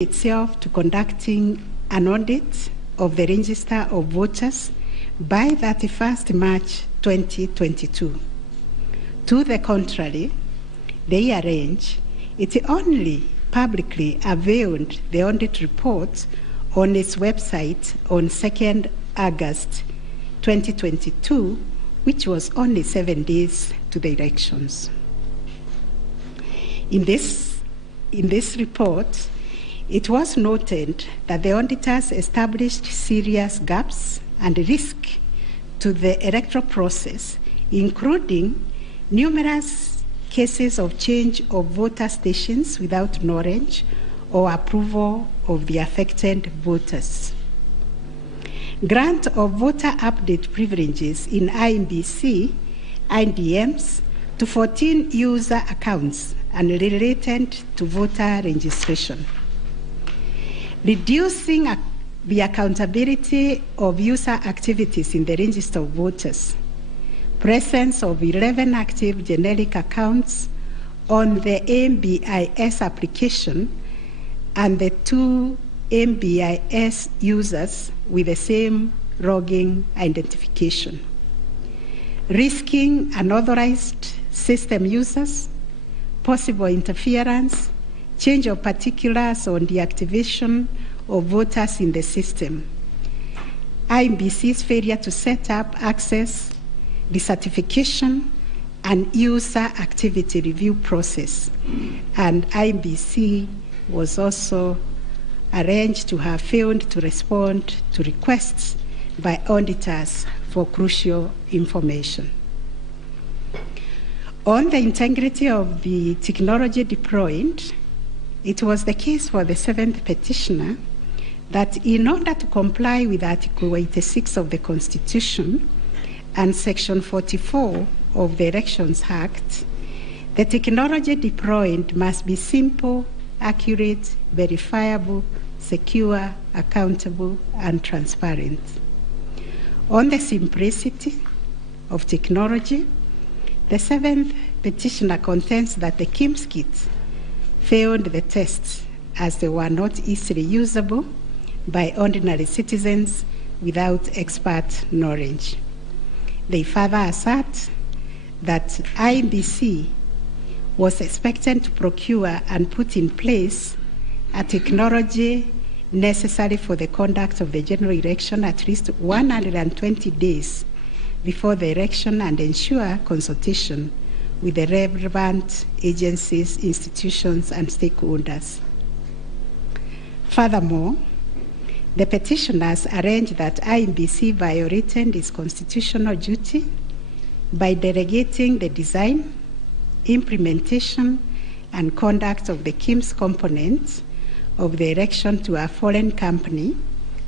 itself to conducting an audit of the register of voters by 31st March 2022. To the contrary, they arrange it only publicly availed the audit report on its website on 2nd August 2022, which was only 7 days to the elections. In this report, it was noted that the auditors established serious gaps and risk to the electoral process, including numerous cases of change of voter stations without knowledge or approval of the affected voters. Grant of voter update privileges in INBC, IDMs to 14 user accounts and related to voter registration. Reducing the accountability of user activities in the register of voters. Presence of 11 active generic accounts on the MBIS application and the 2 MBIS users with the same logging identification. Risking unauthorized system users, possible interference, change of particulars on the activation of voters in the system. INBC's failure to set up access, decertification, and user activity review process. And INBC was also arranged to have failed to respond to requests by auditors for crucial information. On the integrity of the technology deployed, it was the case for the 7th petitioner that in order to comply with Article 86 of the Constitution and Section 44 of the Elections Act, the technology deployed must be simple, accurate, verifiable, secure, accountable, and transparent. On the simplicity of technology, the 7th petitioner contends that the KIMS kits failed the tests as they were not easily usable by ordinary citizens without expert knowledge. They further assert that INBC was expected to procure and put in place a technology necessary for the conduct of the general election at least 120 days before the election and ensure consultation with the relevant agencies, institutions, and stakeholders. Furthermore, the petitioners arranged that INBC violated its constitutional duty by delegating the design, implementation, and conduct of the KIMS components of the election to a foreign company,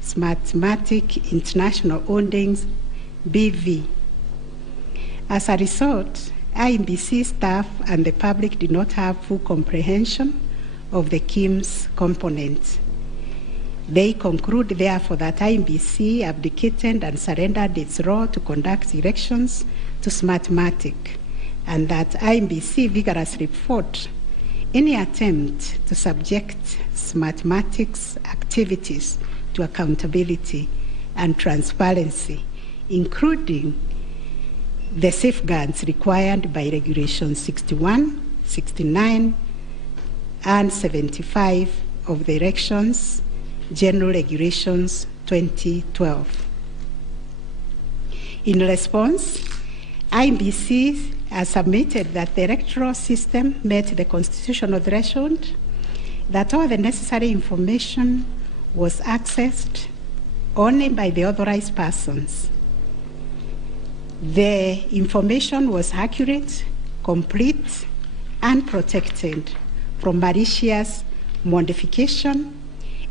Smartmatic International Holdings, BV. As a result, INBC staff and the public did not have full comprehension of the KIMS components. They conclude, therefore, that INBC abdicated and surrendered its role to conduct elections to Smartmatic, and that INBC vigorously fought any attempt to subject Smartmatic's activities to accountability and transparency, including the safeguards required by Regulations 61, 69, and 75 of the Elections General Regulations 2012. In response, INBC has submitted that the electoral system met the constitutional threshold, that all the necessary information was accessed only by the authorized persons. The information was accurate, complete, and protected from malicious modification,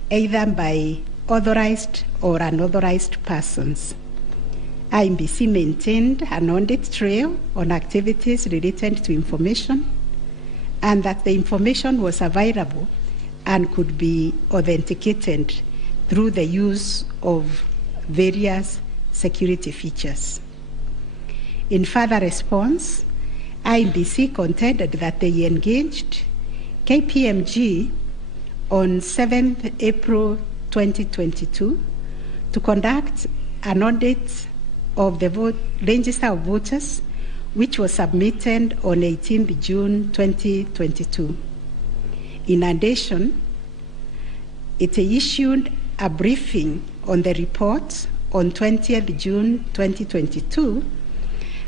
either by authorized or unauthorized persons. INBC maintained an audit trail on activities related to information, and that the information was available and could be authenticated through the use of various security features. In further response, INBC contended that they engaged KPMG on 7th April 2022 to conduct an audit of the register of voters, which was submitted on 18th June 2022. In addition, it issued a briefing on the report on 20th June 2022,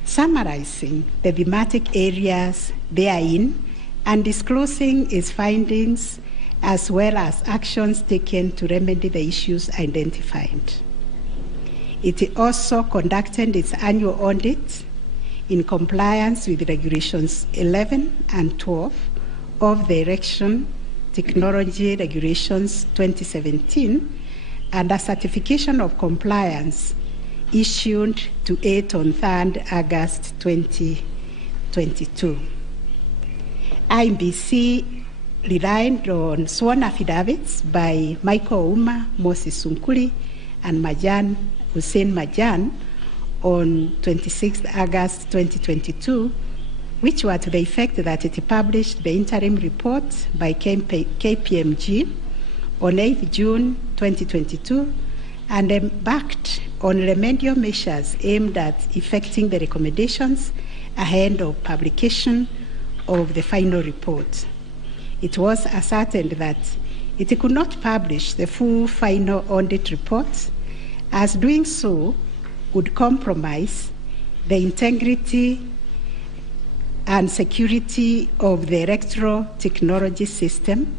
summarizing the thematic areas therein and disclosing its findings as well as actions taken to remedy the issues identified. It also conducted its annual audit in compliance with Regulations 11 and 12 of the Election Technology Regulations 2017 and a certification of compliance issued to it on 3rd August 2022. INBC relied on sworn affidavits by Michael Uma, Moses Sunkuli, and Hussein Majan on 26th August 2022, which were to the effect that it published the interim report by KPMG on 8th June 2022 and embarked on remedial measures aimed at effecting the recommendations ahead of publication of the final report. It was ascertained that it could not publish the full final audit report, as doing so would compromise the integrity and security of the electoral technology system,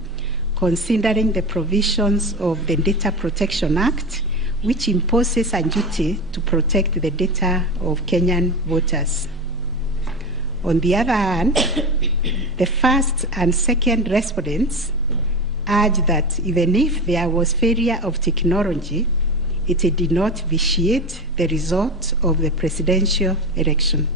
considering the provisions of the Data Protection Act, which imposes a duty to protect the data of Kenyan voters. On the other hand, the first and second respondents urged that even if there was failure of technology, it did not vitiate the result of the presidential election.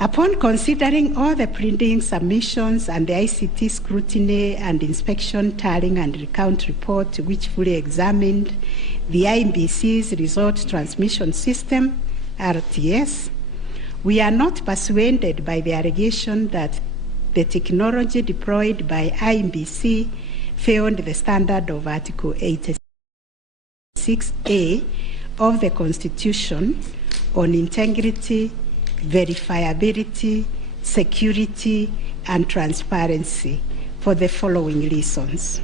Upon considering all the pleading submissions and the ICT scrutiny and inspection tallying and recount report, which fully examined the INBC's result transmission system, RTS, we are not persuaded by the allegation that the technology deployed by INBC failed the standard of Article 86A of the Constitution on integrity, verifiability, security, and transparency for the following reasons.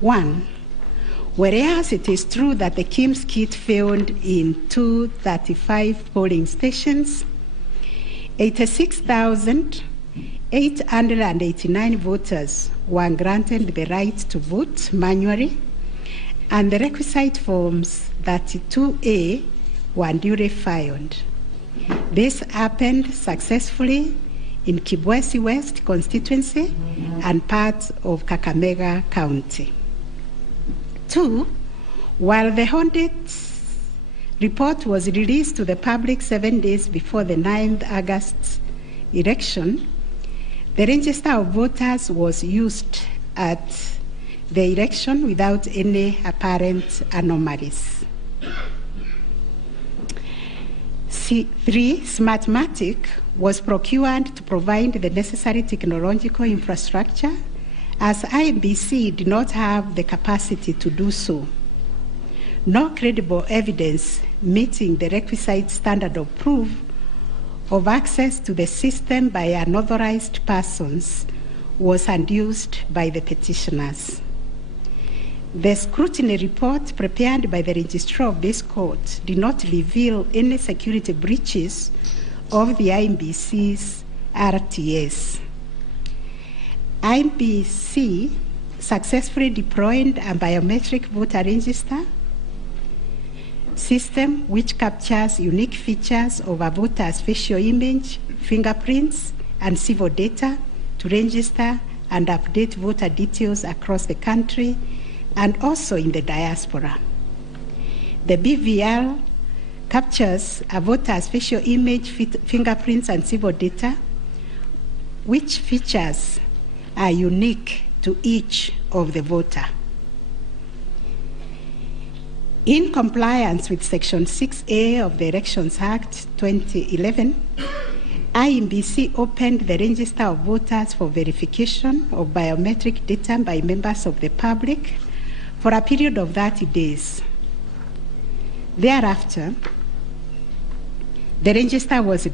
1, whereas it is true that the KIMS kit failed in 235 polling stations, 86,889 voters were granted the right to vote manually, and the requisite forms 32A were duly filed. This happened successfully in Kibwezi West constituency and parts of Kakamega County. 2, while the audit report was released to the public 7 days before the 9th August election, the register of voters was used at the election without any apparent anomalies. 3, Smartmatic was procured to provide the necessary technological infrastructure, as INBC did not have the capacity to do so. No credible evidence meeting the requisite standard of proof of access to the system by unauthorized persons was adduced by the petitioners. The scrutiny report prepared by the registrar of this court did not reveal any security breaches of the INBC's RTS. INBC successfully deployed a biometric voter register system which captures unique features of a voter's facial image, fingerprints, and civil data to register and update voter details across the country and also in the diaspora. The BVR captures a voter's facial image, fingerprints, and civil data, which features are unique to each of the voter. In compliance with Section 6A of the Elections Act 2011, INBC opened the register of voters for verification of biometric data by members of the public for a period of 30 days. Thereafter, the register was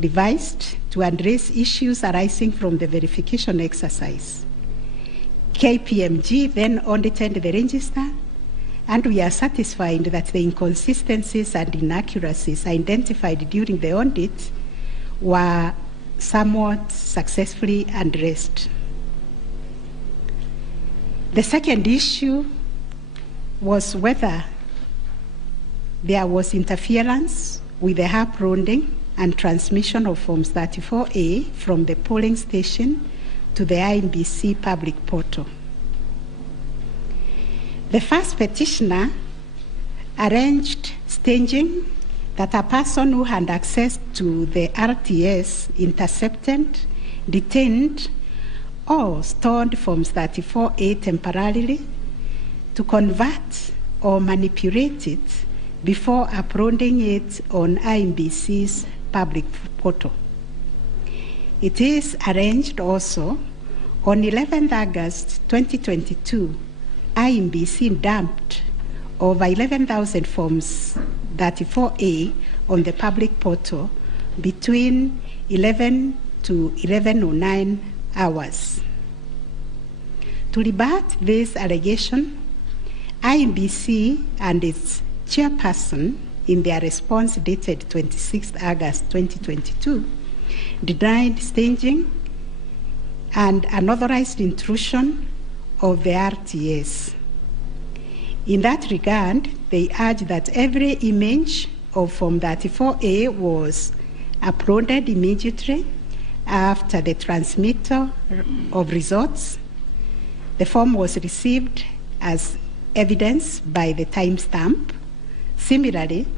revised to address issues arising from the verification exercise. KPMG then audited the register, and we are satisfied that the inconsistencies and inaccuracies identified during the audit were somewhat successfully addressed. The second issue was whether there was interference with the hap-rounding and transmission of Forms 34A from the polling station to the INBC public portal. The first petitioner arranged staging that a person who had access to the RTS intercepted, detained, or stored Forms 34A temporarily to convert or manipulate it before uploading it on INBC's public portal. It is arranged also on 11th August 2022, INBC dumped over 11,000 Forms 34A on the public portal between 11 to 11:09 hours. To rebut this allegation, INBC and its chairperson, in their response dated 26th August 2022, denied staging and unauthorized intrusion of the RTS. In that regard, they urge that every image of Form 34A was uploaded immediately after the transmittal of results. The form was received as evidence by the timestamp. Similarly,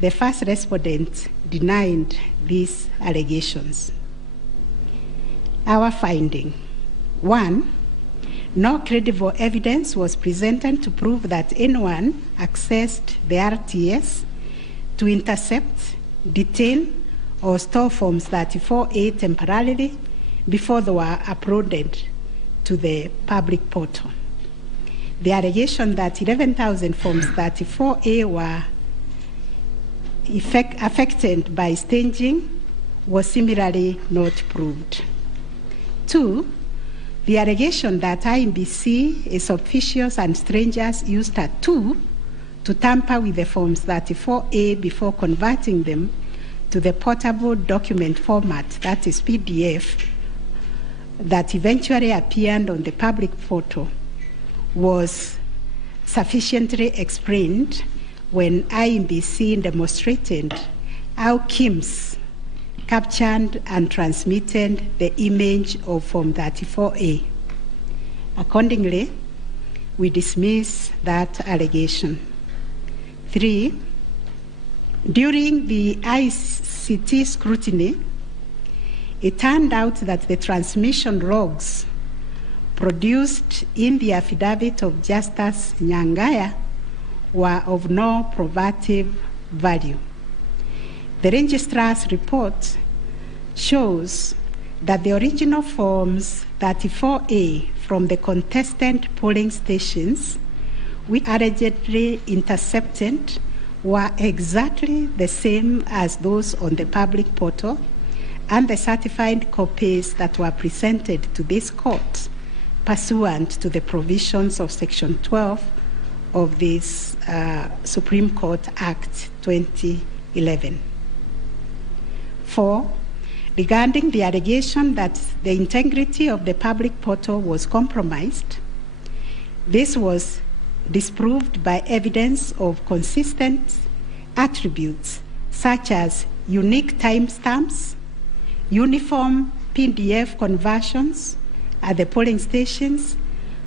the first respondent denied these allegations. Our finding: 1, no credible evidence was presented to prove that anyone accessed the RTS to intercept, detain, or store Forms 34A temporarily before they were uploaded to the public portal. The allegation that 11,000 Forms 34A were affected by staging was similarly not proved. 2, the allegation that INBC, its officials and strangers used a tool to tamper with the Forms 34A before converting them to the portable document format, that is PDF, that eventually appeared on the public portal, was sufficiently explained when INBC demonstrated how KIMS captured and transmitted the image of Form 34A. Accordingly, we dismiss that allegation. 3, during the ICT scrutiny, it turned out that the transmission logs produced in the affidavit of Justice Nyangaya were of no probative value. The registrar's report shows that the original Forms 34A from the contested polling stations, which allegedly intercepted, were exactly the same as those on the public portal, and the certified copies that were presented to this court pursuant to the provisions of Section 12 of this Supreme Court Act 2011. 4, regarding the allegation that the integrity of the public portal was compromised, this was disproved by evidence of consistent attributes such as unique timestamps, uniform PDF conversions at the polling stations,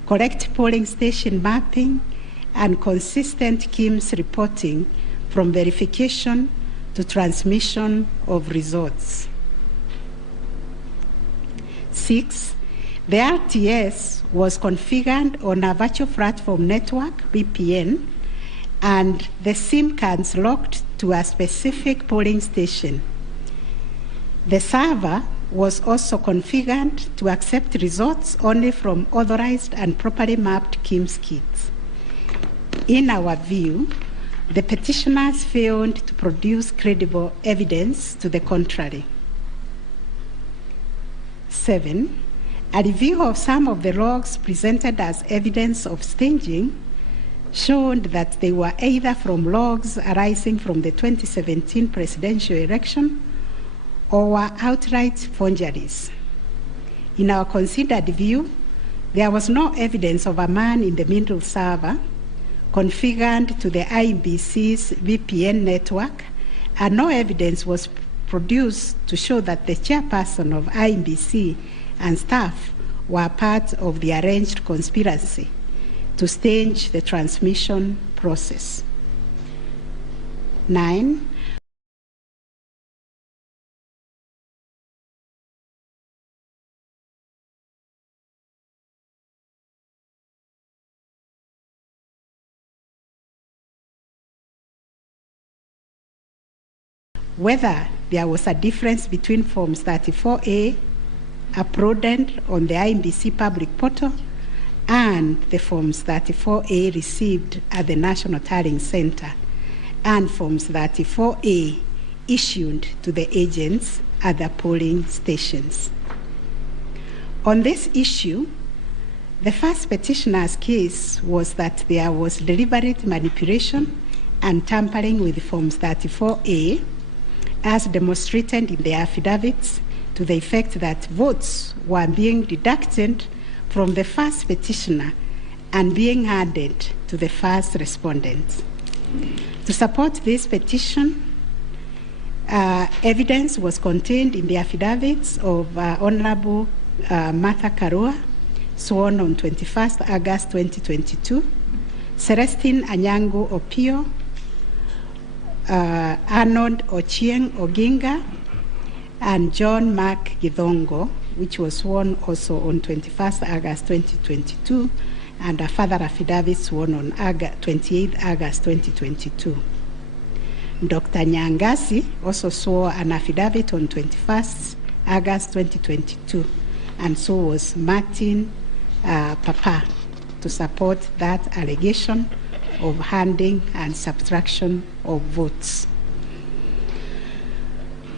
correct polling station mapping, and consistent KIMS reporting from verification to transmission of results. 6, the RTS was configured on a virtual platform network, VPN, and the SIM cards locked to a specific polling station. The server was also configured to accept results only from authorized and properly mapped KIMS kits. In our view, the petitioners failed to produce credible evidence to the contrary. 7, a review of some of the logs presented as evidence of staging showed that they were either from logs arising from the 2017 presidential election or were outright forgeries. In our considered view, there was no evidence of a man in the middle server configured to the IBC's VPN network, and no evidence was produced to show that the chairperson of IBC and staff were part of the arranged conspiracy to stage the transmission process. 9, whether there was a difference between Forms 34A uploaded on the IBC public portal and the Forms 34A received at the National Tallying Center and Forms 34A issued to the agents at the polling stations. On this issue, the first petitioner's case was that there was deliberate manipulation and tampering with Forms 34A, as demonstrated in the affidavits, to the effect that votes were being deducted from the first petitioner and being added to the first respondent. To support this petition, evidence was contained in the affidavits of Honorable Martha Karua, sworn on 21st August 2022, Celestine Anyango Opio, Arnold Ochieng Oginga, and John Mark Githongo, which was sworn also on 21st August 2022, and a further affidavit sworn on 28th August 2022. Dr. Nyangasi also swore an affidavit on 21st August 2022, and so was Martin Papa, to support that allegation of handing and subtraction of votes.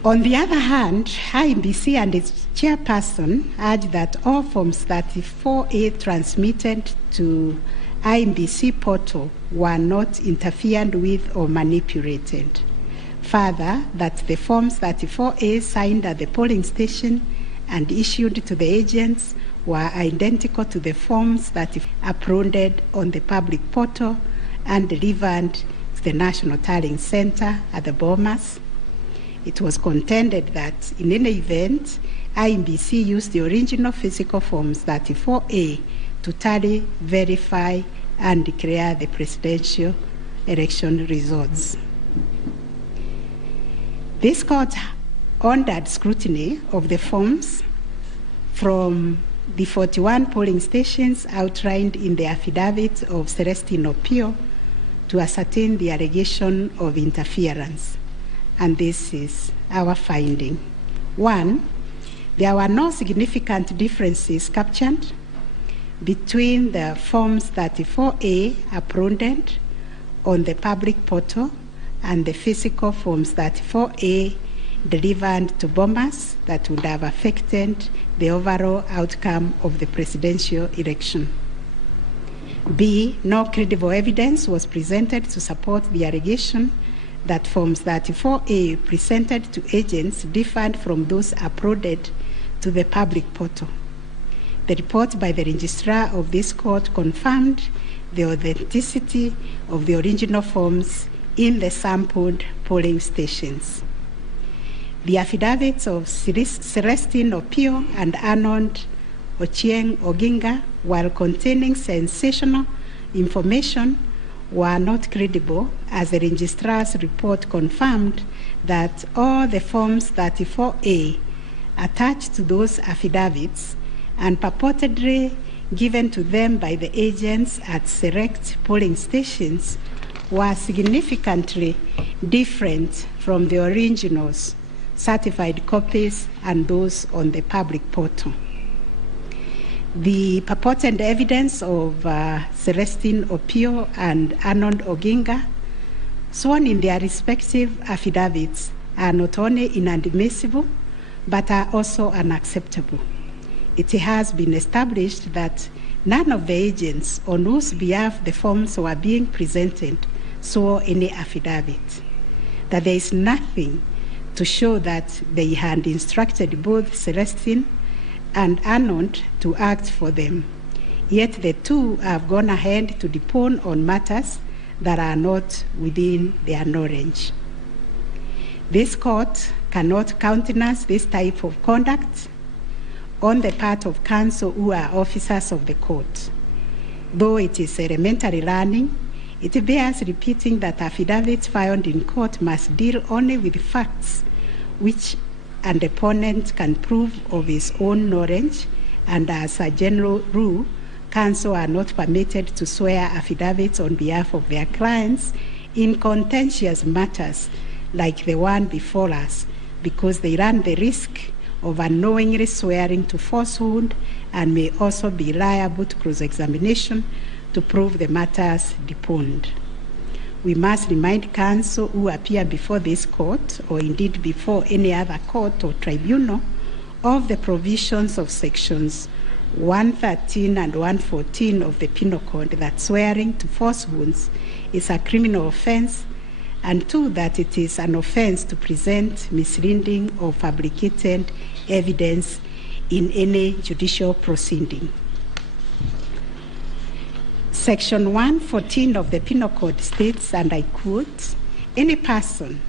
On the other hand, IBC and its chairperson urged that all Forms 34A transmitted to IBC portal were not interfered with or manipulated. Further, that the Forms 34A signed at the polling station and issued to the agents were identical to the forms that uploaded on the public portal and delivered to the National Tallying Center at the Bomas. It was contended that in any event, IBC used the original physical Forms 34A to tally, verify, and declare the presidential election results. This court ordered scrutiny of the forms from the 41 polling stations outlined in the affidavit of Celestine Opio to ascertain the allegation of interference. And this is our finding. 1, there were no significant differences captured between the Forms 34A uploaded on the public portal and the physical Forms 34A delivered to Bomas that would have affected the overall outcome of the presidential election. B, no credible evidence was presented to support the allegation that Forms 34A presented to agents differed from those uploaded to the public portal. The report by the registrar of this court confirmed the authenticity of the original forms in the sampled polling stations. The affidavits of Celestine Opio and Arnold Ochieng Oginga, while containing sensational information, were not credible, as the registrar's report confirmed that all the Forms 34A attached to those affidavits and purportedly given to them by the agents at select polling stations were significantly different from the originals certified copies and those on the public portal. The purported evidence of Celestine Opio and Arnold Oginga, sworn in their respective affidavits, are not only inadmissible, but are also unacceptable. It has been established that none of the agents on whose behalf the forms were being presented saw any affidavit, that there is nothing to show that they had instructed both Celestine and Arnold to act for them. Yet the two have gone ahead to depone on matters that are not within their knowledge. This court cannot countenance this type of conduct on the part of counsel who are officers of the court. Though it is elementary learning, it bears repeating that affidavits filed in court must deal only with facts which an opponent can prove of his own knowledge, and as a general rule, counsel are not permitted to swear affidavits on behalf of their clients in contentious matters like the one before us, because they run the risk of unknowingly swearing to falsehood and may also be liable to cross-examination to prove the matters deponed. We must remind counsel who appear before this court, or indeed before any other court or tribunal, of the provisions of sections 113 and 114 of the Penal Code, that swearing to falsehoods is a criminal offense, and two, that it is an offense to present misleading or fabricated evidence in any judicial proceeding. Section 114 of the Penal Code states, and I quote, "Any person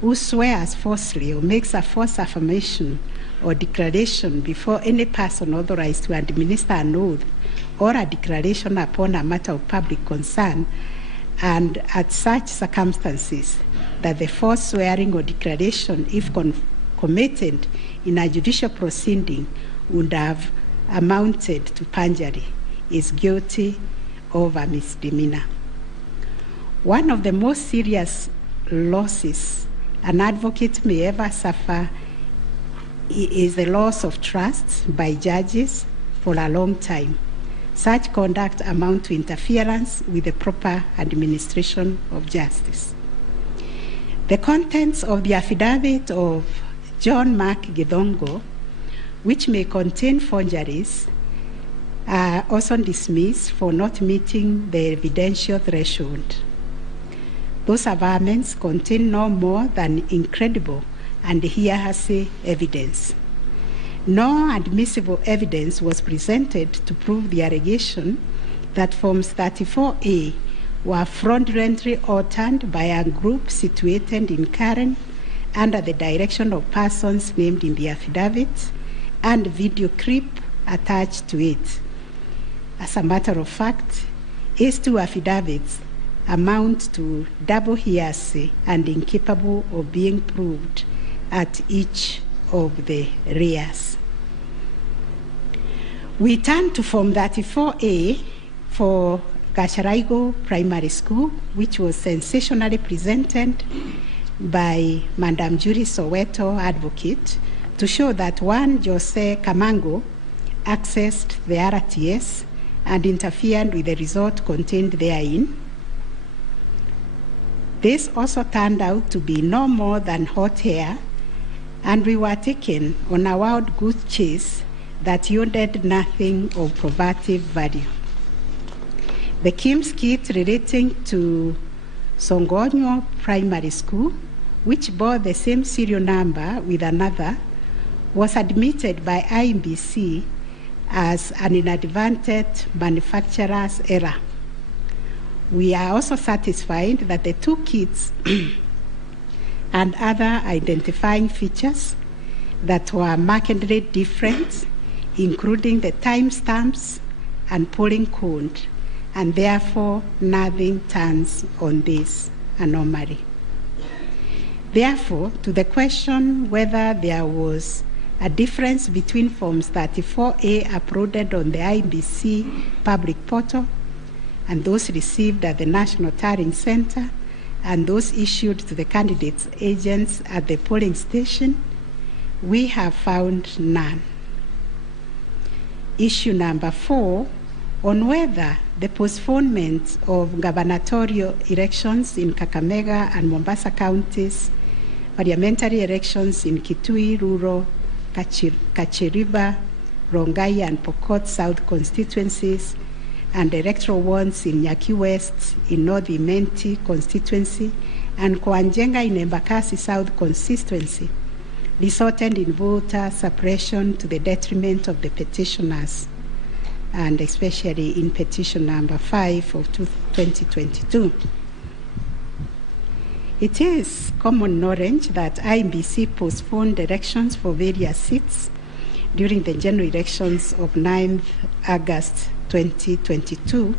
who swears falsely or makes a false affirmation or declaration before any person authorized to administer an oath or a declaration upon a matter of public concern, and at such circumstances that the false swearing or declaration, if committed in a judicial proceeding, would have amounted to perjury, is guilty of a misdemeanor." One of the most serious losses an advocate may ever suffer is the loss of trust by judges for a long time. Such conduct amounts to interference with the proper administration of justice. The contents of the affidavit of John Mark Githongo, which may contain forgeries, are also dismissed for not meeting the evidential threshold. Those averments contain no more than incredible and hearsay evidence. No admissible evidence was presented to prove the allegation that Forms 34A were fraudulently altered by a group situated in Karen under the direction of persons named in the affidavit and video clip attached to it. As a matter of fact, these two affidavits amount to double hearsay and incapable of being proved at each of the rears. We turn to Form 34A for Gasharaigo Primary School, which was sensationally presented by Madam Judy Soweto, advocate, to show that one Jose Kamango accessed the RTS and interfered with the result contained therein. This also turned out to be no more than hot air, and we were taken on a wild goose chase that yielded nothing of probative value. The Kim's kit relating to Songonyo Primary School, which bore the same serial number with another, was admitted by INBC as an inadvertent manufacturer's error. We are also satisfied that the two kits and other identifying features that were markedly different, including the timestamps and polling code, and therefore nothing turns on this anomaly. Therefore, to the question whether there was a difference between Forms 34A uploaded on the IBC public portal and those received at the National Tallying Center and those issued to the candidates' agents at the polling station, we have found none. Issue number 4, on whether the postponement of gubernatorial elections in Kakamega and Mombasa counties, parliamentary elections in Kitui, Rural, Kachiriba, Rongai and Pokot South constituencies, and electoral ones in Nyaki West, in North Imenti constituency, and Kwanjenga in Embakasi South constituency, resulted in voter suppression to the detriment of the petitioners, and especially in petition number 5 of 2022. It is common knowledge that INBC postponed elections for various seats during the general elections of 9th August 2022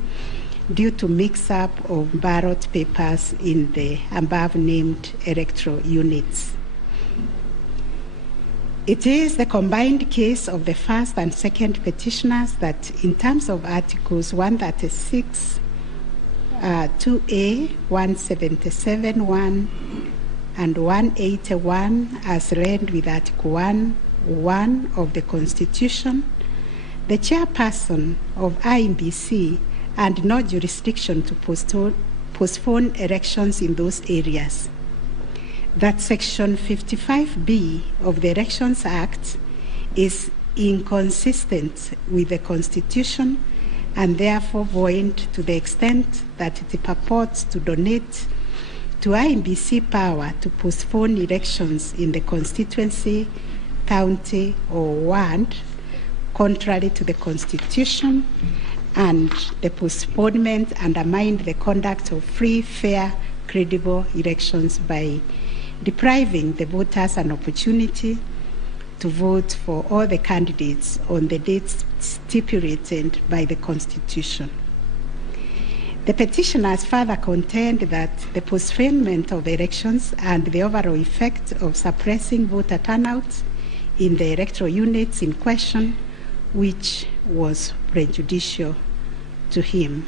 due to mix-up of ballot papers in the above-named electoral units. It is the combined case of the first and second petitioners that, in terms of Articles 136, 2A, 177(1), and 181, as read with Article 1 of the Constitution, the chairperson of INBC had no jurisdiction to postpone elections in those areas. That Section 55B of the Elections Act is inconsistent with the Constitution and therefore void to the extent that it purports to donate to INBC power to postpone elections in the constituency, county, or ward, contrary to the Constitution, and the postponement undermined the conduct of free, fair, credible elections by depriving the voters an opportunity to vote for all the candidates on the dates stipulated by the Constitution. The petitioners further contend that the postponement of elections and the overall effect of suppressing voter turnout in the electoral units in question, which was prejudicial to him.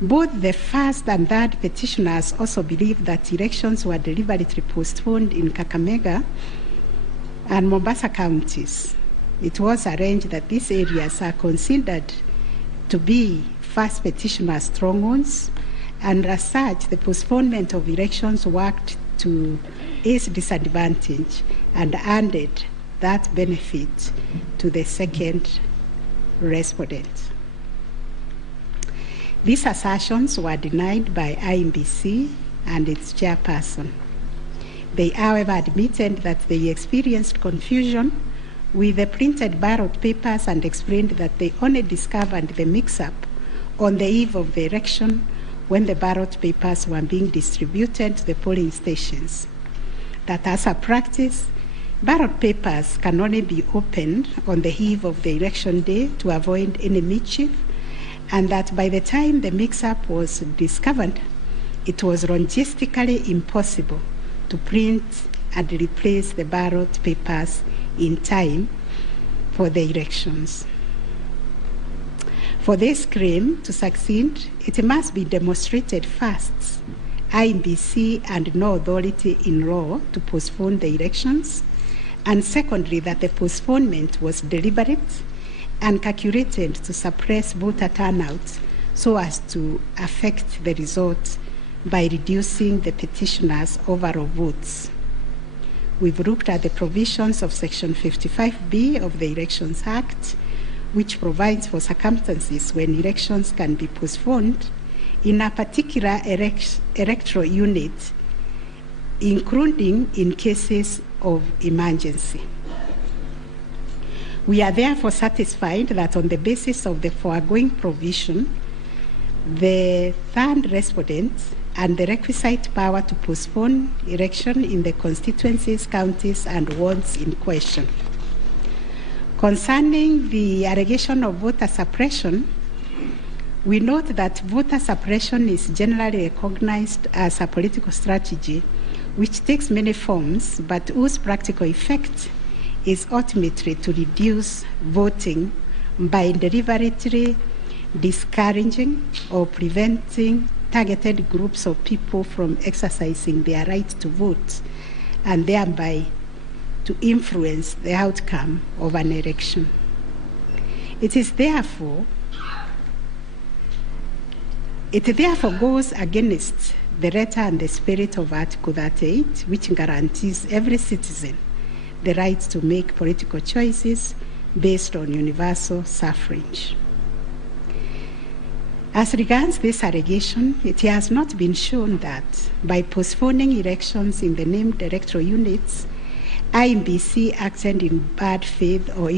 Both the first and third petitioners also believe that elections were deliberately postponed in Kakamega and Mombasa counties. It was arranged that these areas are considered to be first petitioner strongholds, and as such, the postponement of elections worked to his disadvantage and handed that benefit to the second respondent. These assertions were denied by INBC and its chairperson. They, however, admitted that they experienced confusion with the printed ballot papers and explained that they only discovered the mix-up on the eve of the election when the ballot papers were being distributed to the polling stations. That as a practice, ballot papers can only be opened on the eve of the election day to avoid any mischief, and that by the time the mix-up was discovered, it was logistically impossible to print and replace the ballot papers in time for the elections. For this claim to succeed, it must be demonstrated first, INBC had no authority in law to postpone the elections, and secondly, that the postponement was deliberate and calculated to suppress voter turnout so as to affect the result by reducing the petitioners' overall votes. We've looked at the provisions of Section 55B of the Elections Act, which provides for circumstances when elections can be postponed in a particular electoral unit, including in cases of emergency. We are therefore satisfied that on the basis of the foregoing provision, the third respondent and the requisite power to postpone election in the constituencies, counties, and wards in question. Concerning the allegation of voter suppression, we note that voter suppression is generally recognized as a political strategy which takes many forms, but whose practical effect is ultimately to reduce voting by deliberately discouraging or preventing targeted groups of people from exercising their right to vote, and thereby to influence the outcome of an election. It therefore goes against the letter and the spirit of Article 38, which guarantees every citizen the right to make political choices based on universal suffrage. As regards this allegation, it has not been shown that by postponing elections in the named electoral units, INBC acted in bad faith or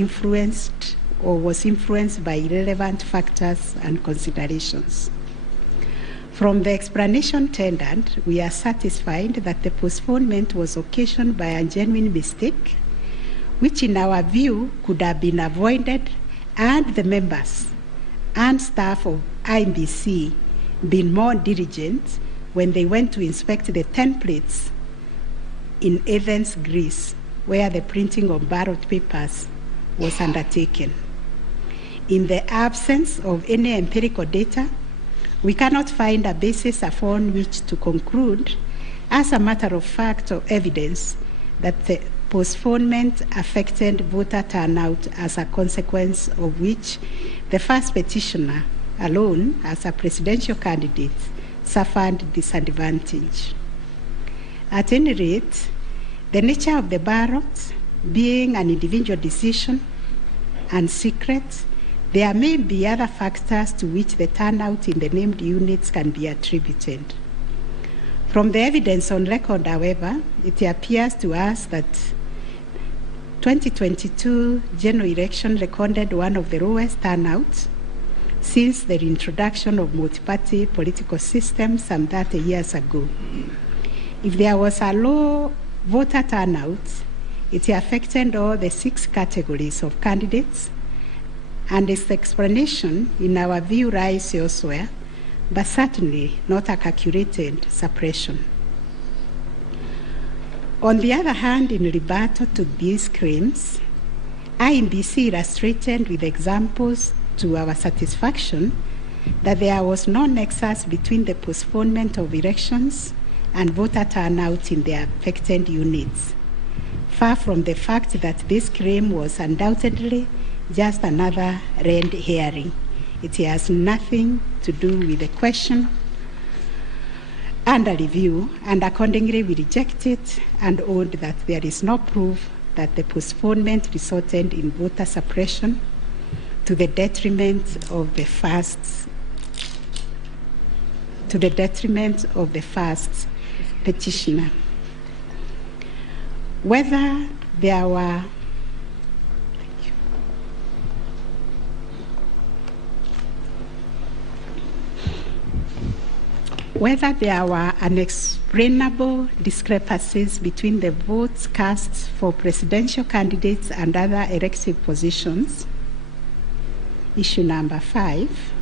was influenced by irrelevant factors and considerations. From the explanation tendered, we are satisfied that the postponement was occasioned by a genuine mistake, which in our view could have been avoided and the members and staff of INBC been more diligent when they went to inspect the templates in Athens, Greece, where the printing of ballot papers was undertaken. In the absence of any empirical data, we cannot find a basis upon which to conclude, as a matter of fact or evidence, that the postponement affected voter turnout, as a consequence of which the first petitioner alone, as a presidential candidate, suffered disadvantage. At any rate, the nature of the ballot being an individual decision and secret, there may be other factors to which the turnout in the named units can be attributed. From the evidence on record, however, it appears to us that 2022 general election recorded one of the lowest turnouts since the introduction of multi-party political systems some 30 years ago. If there was a low voter turnout, it affected all the 6 categories of candidates, and its explanation, in our view, lies elsewhere, but certainly not a calculated suppression. On the other hand, in rebuttal to these claims, INBC illustrated with examples to our satisfaction that there was no nexus between the postponement of elections and voter turnout in the affected units, far from the fact that this claim was undoubtedly just another red herring. It has nothing to do with the question under review, and accordingly we reject it and hold that there is no proof that the postponement resulted in voter suppression to the detriment of the first petitioner. Whether there were unexplainable discrepancies between the votes cast for presidential candidates and other elective positions. Issue number 5.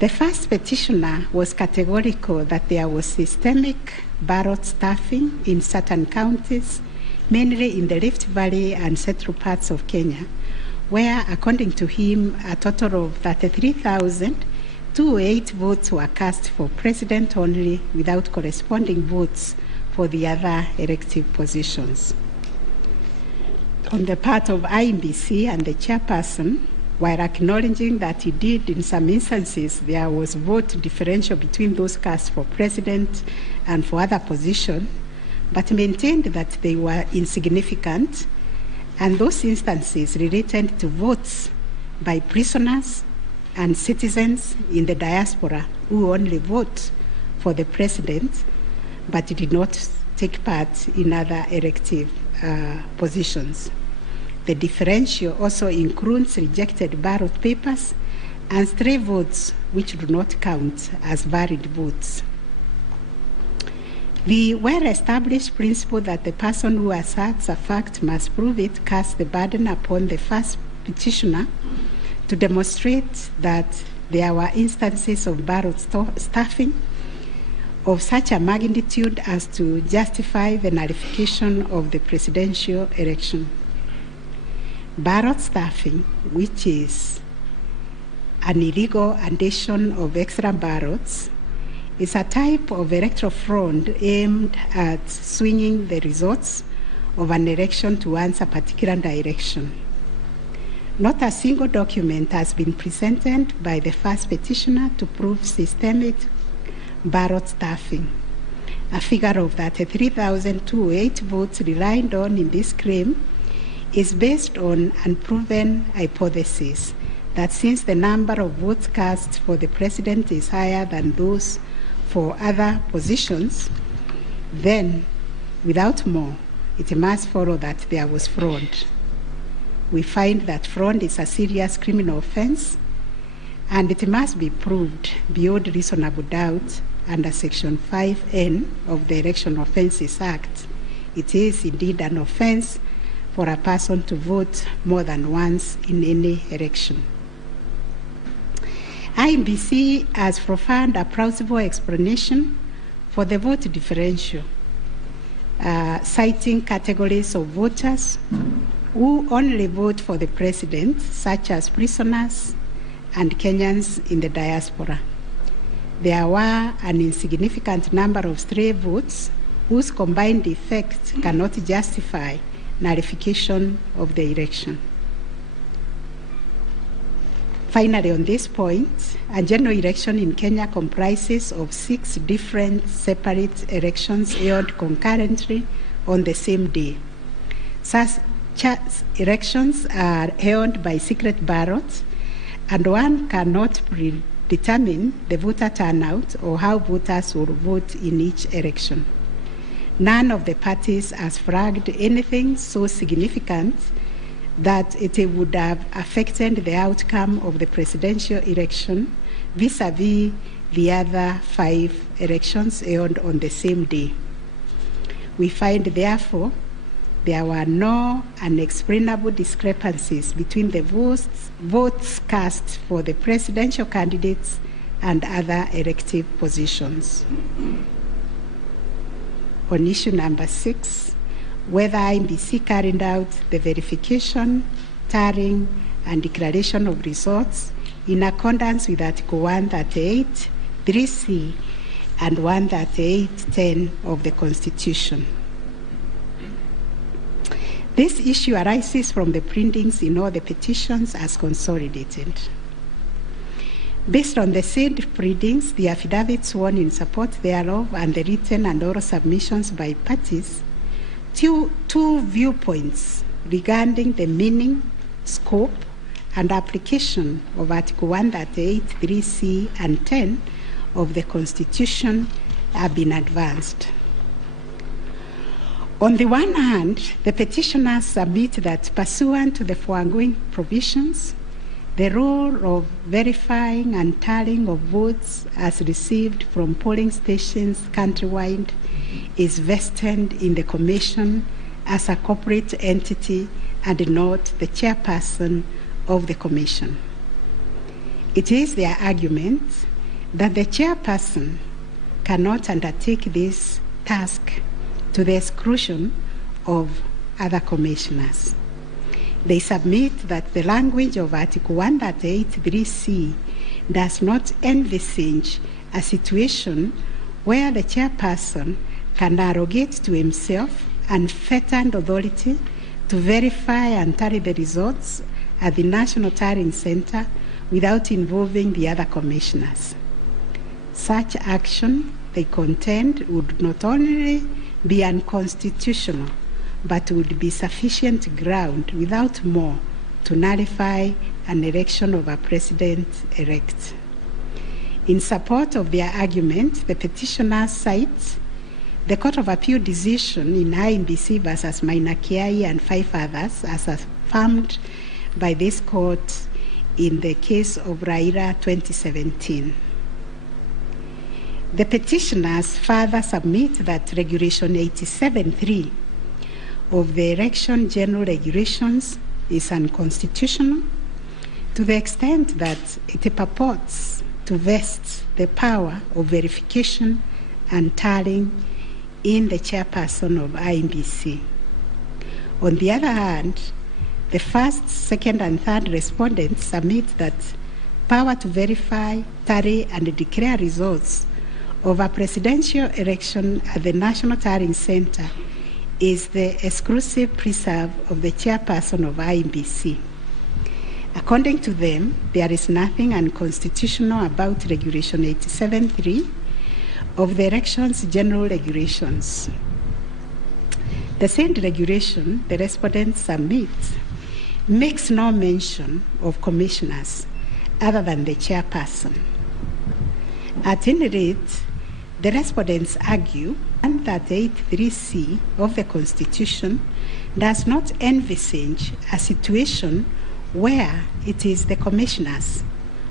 The first petitioner was categorical that there was systemic ballot stuffing in certain counties, mainly in the Rift Valley and central parts of Kenya, where, according to him, a total of 33,208 votes were cast for president only, without corresponding votes for the other elective positions. On the part of INBC and the chairperson, while acknowledging that indeed in some instances there was vote differential between those cast for president and for other positions, but maintained that they were insignificant, and those instances related to votes by prisoners and citizens in the diaspora who only vote for the president but did not take part in other elective positions. The differential also includes rejected ballot papers and stray votes which do not count as valid votes. The well-established principle that the person who asserts a fact must prove it casts the burden upon the first petitioner to demonstrate that there were instances of ballot stuffing of such a magnitude as to justify the nullification of the presidential election. Ballot stuffing, which is an illegal addition of extra ballots, is a type of electoral fraud aimed at swinging the results of an election towards a particular direction. Not a single document has been presented by the first petitioner to prove systemic ballot stuffing. A figure of 33,208 votes relied on in this claim is based on unproven hypothesis that since the number of votes cast for the president is higher than those for other positions, then, without more, it must follow that there was fraud. We find that fraud is a serious criminal offense, and it must be proved beyond reasonable doubt under Section 5N of the Election Offences Act. It is indeed an offense for a person to vote more than once in any election. INBC has provided a plausible explanation for the vote differential, citing categories of voters who only vote for the president, such as prisoners and Kenyans in the diaspora. There were an insignificant number of stray votes whose combined effect cannot justify nullification of the election. Finally, on this point, a general election in Kenya comprises of 6 different separate elections held concurrently on the same day. Such elections are held by secret ballot, and one cannot predetermine the voter turnout or how voters will vote in each election. None of the parties has flagged anything so significant that it would have affected the outcome of the presidential election vis-a-vis the other 5 elections held on the same day. We find, therefore, there were no unexplainable discrepancies between the votes cast for the presidential candidates and other elective positions. On issue number 6, whether INBC carried out the verification, tallying, and declaration of results in accordance with Article 138, 3C, and 138.10 of the Constitution. This issue arises from the printings in all the petitions as consolidated. Based on the said printings, the affidavits sworn in support thereof, and the written and oral submissions by parties, two viewpoints regarding the meaning, scope, and application of Article 138, 3C, and 10 of the Constitution have been advanced. On the one hand, the petitioners submit that pursuant to the foregoing provisions, the role of verifying and tallying of votes as received from polling stations countrywide is vested in the Commission as a corporate entity and not the chairperson of the Commission. It is their argument that the chairperson cannot undertake this task to the exclusion of other commissioners. They submit that the language of Article 138(3)(c) does not envisage a situation where the chairperson can arrogate to himself unfettered authority to verify and tally the results at the National Tallying Center without involving the other commissioners. Such action, they contend, would not only be unconstitutional, but would be sufficient ground without more to nullify an election of a president-elect. In support of their argument, the petitioners cite the Court of Appeal decision in INBC versus Mainakiai and 5 others as affirmed by this court in the case of Raila 2017. The petitioners further submit that Regulation 87(3) of the Election General Regulations is unconstitutional to the extent that it purports to vest the power of verification and tallying in the chairperson of INBC. On the other hand, the first, second, and third respondents submit that power to verify, tally, and declare results of a presidential election at the National Tallying Center is the exclusive preserve of the chairperson of INBC. According to them, there is nothing unconstitutional about Regulation 87.3 of the Elections General Regulations. The said regulation the respondents submit makes no mention of commissioners other than the chairperson. At any rate, the respondents argue that 138(3)(c) of the Constitution does not envisage a situation where it is the commissioners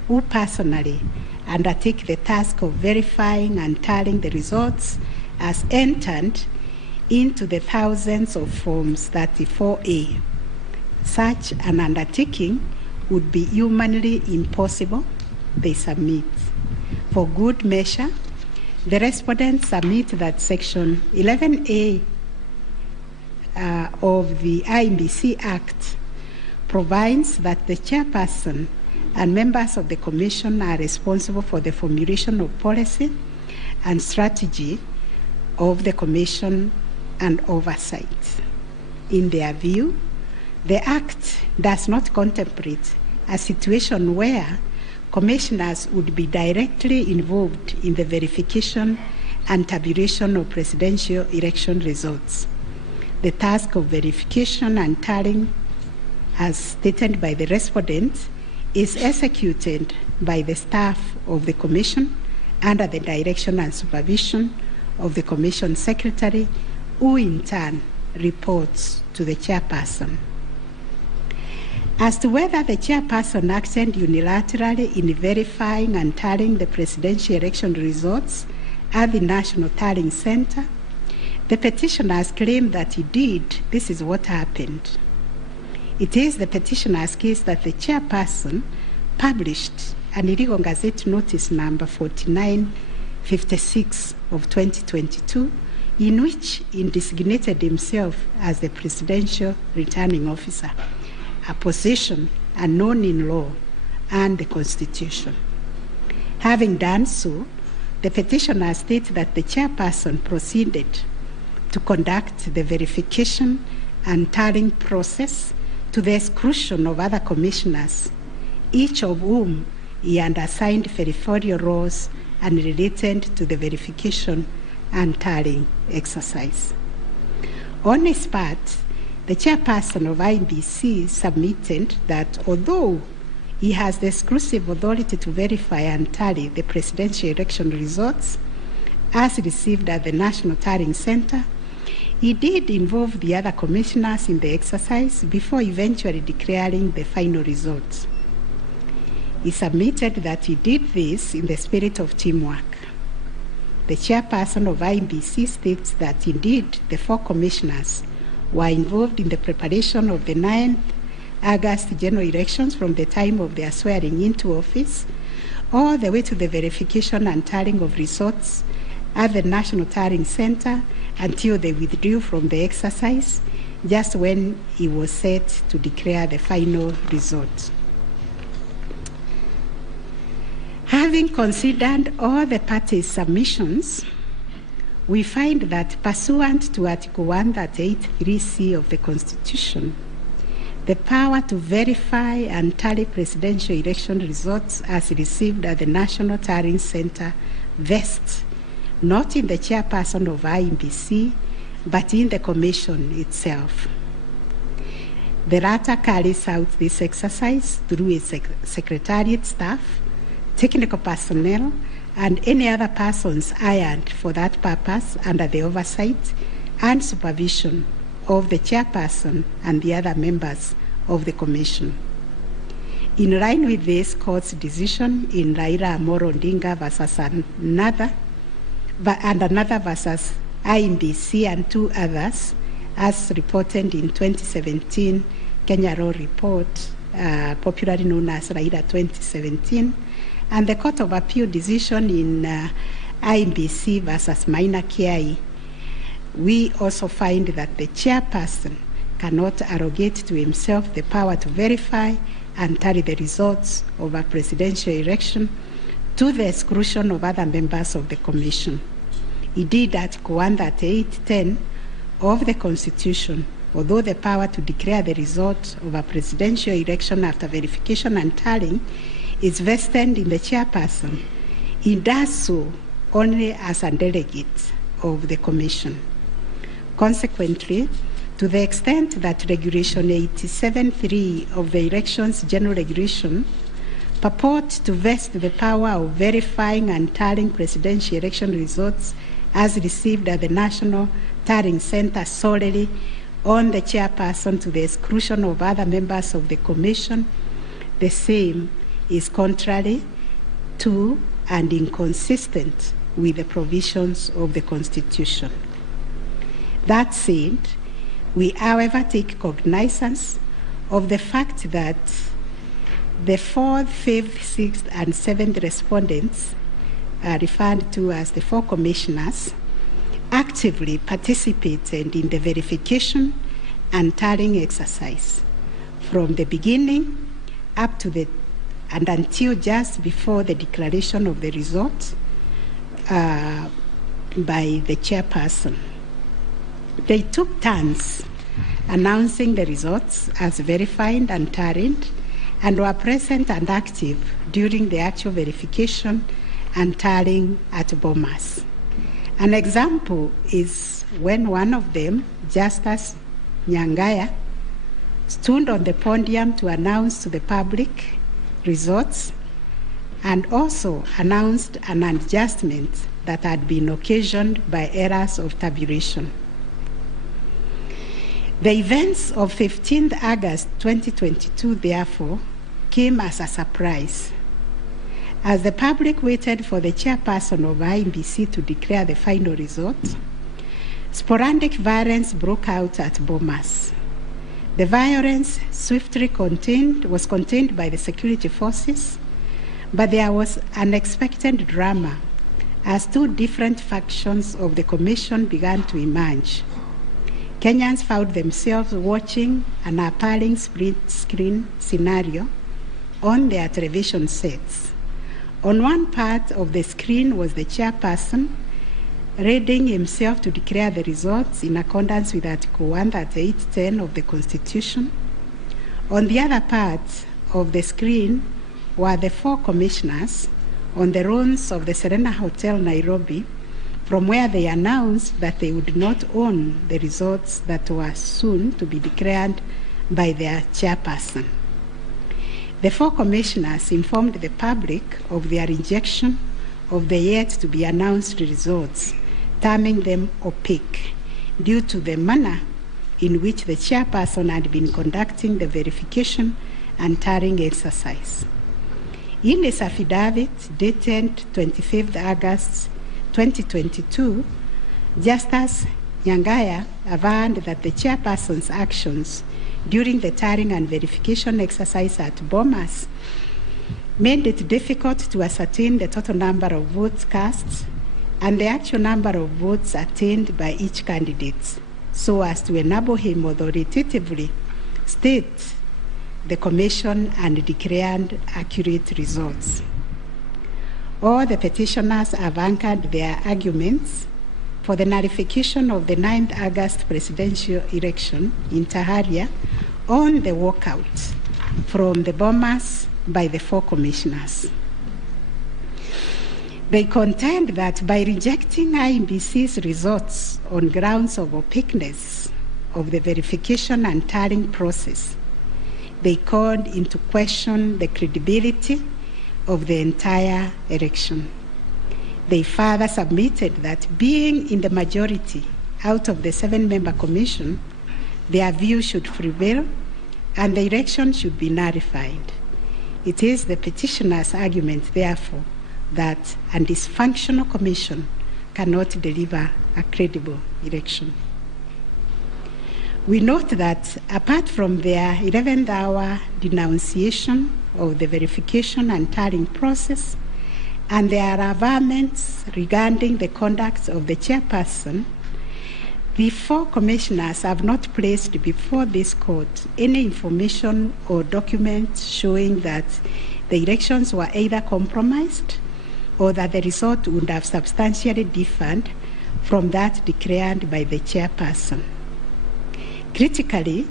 who personally undertake the task of verifying and tallying the results as entered into the thousands of Forms 34A. Such an undertaking would be humanly impossible, they submit. For good measure, the respondents submit that Section 11A of the INBC Act provides that the chairperson and members of the Commission are responsible for the formulation of policy and strategy of the Commission and oversight. In their view, the Act does not contemplate a situation where commissioners would be directly involved in the verification and tabulation of presidential election results. The task of verification and tallying, as stated by the respondent, is executed by the staff of the Commission under the direction and supervision of the Commission Secretary, who in turn reports to the chairperson. As to whether the chairperson acted unilaterally in verifying and tallying the presidential election results at the National Tallying Center, the petitioners claim that he did. This is what happened. It is the petitioner's case that the chairperson published an illegal Gazette Notice number 4956 of 2022, in which he designated himself as the presidential returning officer, a position unknown in law and the Constitution. Having done so, the petitioner states that the chairperson proceeded to conduct the verification and tallying process to the exclusion of other commissioners, each of whom he had assigned verifiable roles and related to the verification and tallying exercise. On his part, the chairperson of INBC submitted that although he has the exclusive authority to verify and tally the presidential election results as received at the National Tallying Center, he did involve the other commissioners in the exercise before eventually declaring the final results. He submitted that he did this in the spirit of teamwork. The chairperson of INBC states that indeed the 4 commissioners were involved in the preparation of the 9th August general elections from the time of their swearing into office all the way to the verification and tallying of results at the National Tallying Center until they withdrew from the exercise just when he was set to declare the final result. Having considered all the parties' submissions, we find that pursuant to Article 138(3)(c) of the Constitution, the power to verify and tally presidential election results as received at the National Tallying Center vests not in the chairperson of INBC, but in the Commission itself. The latter carries out this exercise through its secretariat staff, technical personnel, and any other persons hired for that purpose under the oversight and supervision of the chairperson and the other members of the Commission. In line with this court's decision in Raila Amolo Odinga versus another versus INBC and 2 others, as reported in 2017 Kenya Law Report, popularly known as Raila 2017, and the Court of Appeal decision in INBC versus Maina Kiai, we also find that the chairperson cannot arrogate to himself the power to verify and tally the results of a presidential election to the exclusion of other members of the Commission. Indeed, Article 138(10) of the Constitution, although the power to declare the result of a presidential election after verification and tallying is vested in the chairperson, he does so only as a delegate of the Commission. Consequently, to the extent that Regulation 87.3 of the Elections General Regulation purports to vest the power of verifying and tallying presidential election results as received at the National Tallying Center solely on the chairperson to the exclusion of other members of the Commission, the same is contrary to and inconsistent with the provisions of the Constitution. That said, we, however, take cognizance of the fact that the 4th, 5th, 6th, and 7th respondents, referred to as the 4 commissioners, actively participated in the verification and tallying exercise from the beginning up to and until just before the declaration of the results by the chairperson. They took turns announcing the results as verified and tallied, and were present and active during the actual verification and tallying at Bomas. An example is when one of them, Justice Nyangaya, stood on the podium to announce to the public results and also announced an adjustment that had been occasioned by errors of tabulation. The events of 15th August 2022, therefore, came as a surprise. As the public waited for the chairperson of INBC to declare the final results, sporadic violence broke out at Bomas. The violence swiftly was contained by the security forces, but there was unexpected drama as 2 different factions of the Commission began to emerge. Kenyans found themselves watching an appalling split-screen scenario on their television sets. On one part of the screen was the chairperson readying himself to declare the results in accordance with Article 138(10) of the Constitution. On the other part of the screen were the 4 commissioners on the runs of the Serena Hotel, Nairobi, from where they announced that they would not own the results that were soon to be declared by their chairperson. The 4 commissioners informed the public of their rejection of the yet-to-be-announced results, terming them opaque due to the manner in which the chairperson had been conducting the verification and tallying exercise. In his affidavit dated 25th August 2022, Justice Nyangaya averred that the chairperson's actions during the tallying and verification exercise at Bomas made it difficult to ascertain the total number of votes cast and the actual number of votes attained by each candidate, so as to enable him authoritatively state the Commission and declared accurate results. All the petitioners have anchored their arguments for the nullification of the 9th August presidential election in Taharia on the walkout from the Bomas by the 4 commissioners. They contend that by rejecting INBC's results on grounds of opaqueness of the verification and tallying process, they called into question the credibility of the entire election. They further submitted that being in the majority out of the 7-member commission, their view should prevail and the election should be nullified. It is the petitioner's argument, therefore, that a dysfunctional commission cannot deliver a credible election. We note that apart from their 11th hour denunciation of the verification and tallying process and their averments regarding the conduct of the chairperson, the 4 commissioners have not placed before this court any information or documents showing that the elections were either compromised or that the result would have substantially differed from that declared by the chairperson. Critically,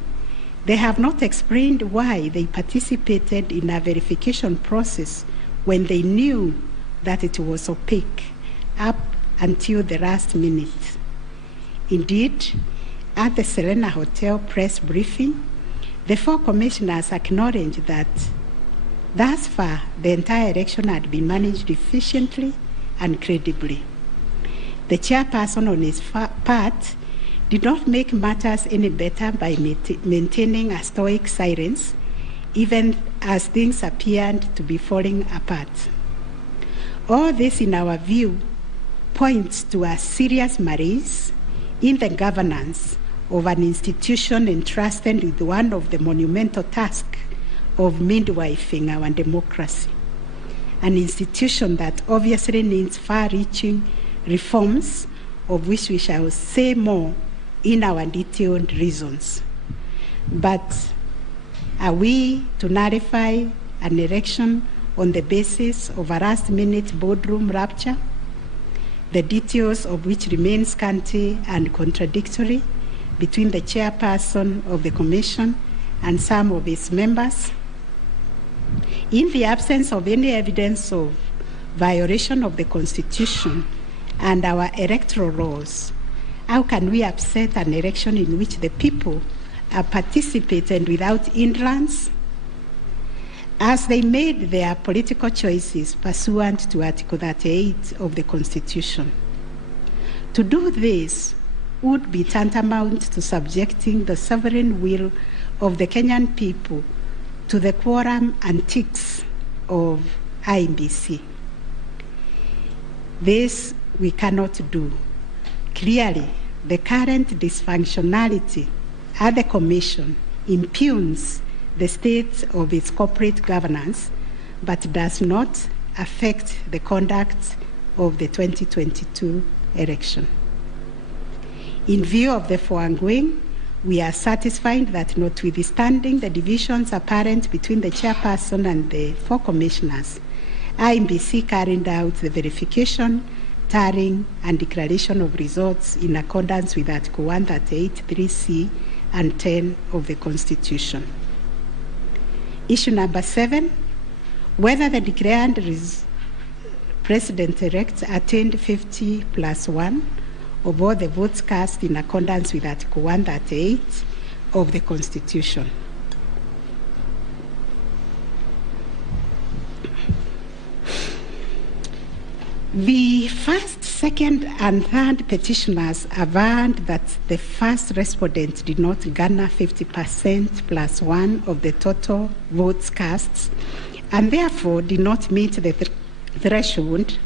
they have not explained why they participated in a verification process when they knew that it was opaque up until the last minute. Indeed, at the Serena Hotel press briefing, the 4 commissioners acknowledged that thus far the entire election had been managed efficiently and credibly. The chairperson on his part did not make matters any better by maintaining a stoic silence, even as things appeared to be falling apart. All this, in our view, points to a serious malaise in the governance of an institution entrusted with one of the monumental tasks of midwifing our democracy, an institution that obviously needs far-reaching reforms, of which we shall say more in our detailed reasons. But are we to nullify an election on the basis of a last-minute boardroom rapture, the details of which remain scanty and contradictory between the chairperson of the commission and some of its members? In the absence of any evidence of violation of the Constitution and our electoral laws, how can we upset an election in which the people are participating without hindrance, as they made their political choices pursuant to Article 38 of the Constitution? To do this would be tantamount to subjecting the sovereign will of the Kenyan people to the quorum antics of INBC. This we cannot do. Clearly, the current dysfunctionality at the Commission impugns the state of its corporate governance, but does not affect the conduct of the 2022 election. In view of the foregoing, we are satisfied that, notwithstanding the divisions apparent between the chairperson and the 4 commissioners, INBC carried out the verification, tallying, and declaration of results in accordance with Article 138(3)(c) and 10 of the Constitution. Issue number 7, whether the declared President-elect attained 50+1 of all the votes cast in accordance with Article 138 of the Constitution. The first, second, and third petitioners averred that the first respondent did not garner 50%+1 of the total votes cast, and therefore did not meet the threshold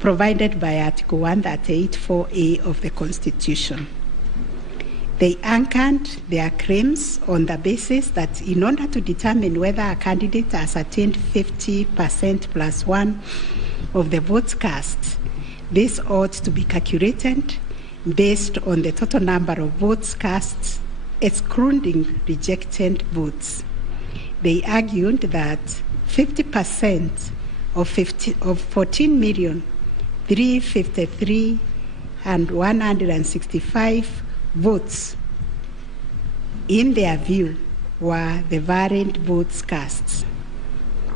provided by Article 138(4)(a) of the Constitution. They anchored their claims on the basis that in order to determine whether a candidate has attained 50%+1 of the votes cast, this ought to be calculated based on the total number of votes cast, excluding rejected votes. They argued that 50% of 14,353,165 votes, in their view, were the variant votes cast,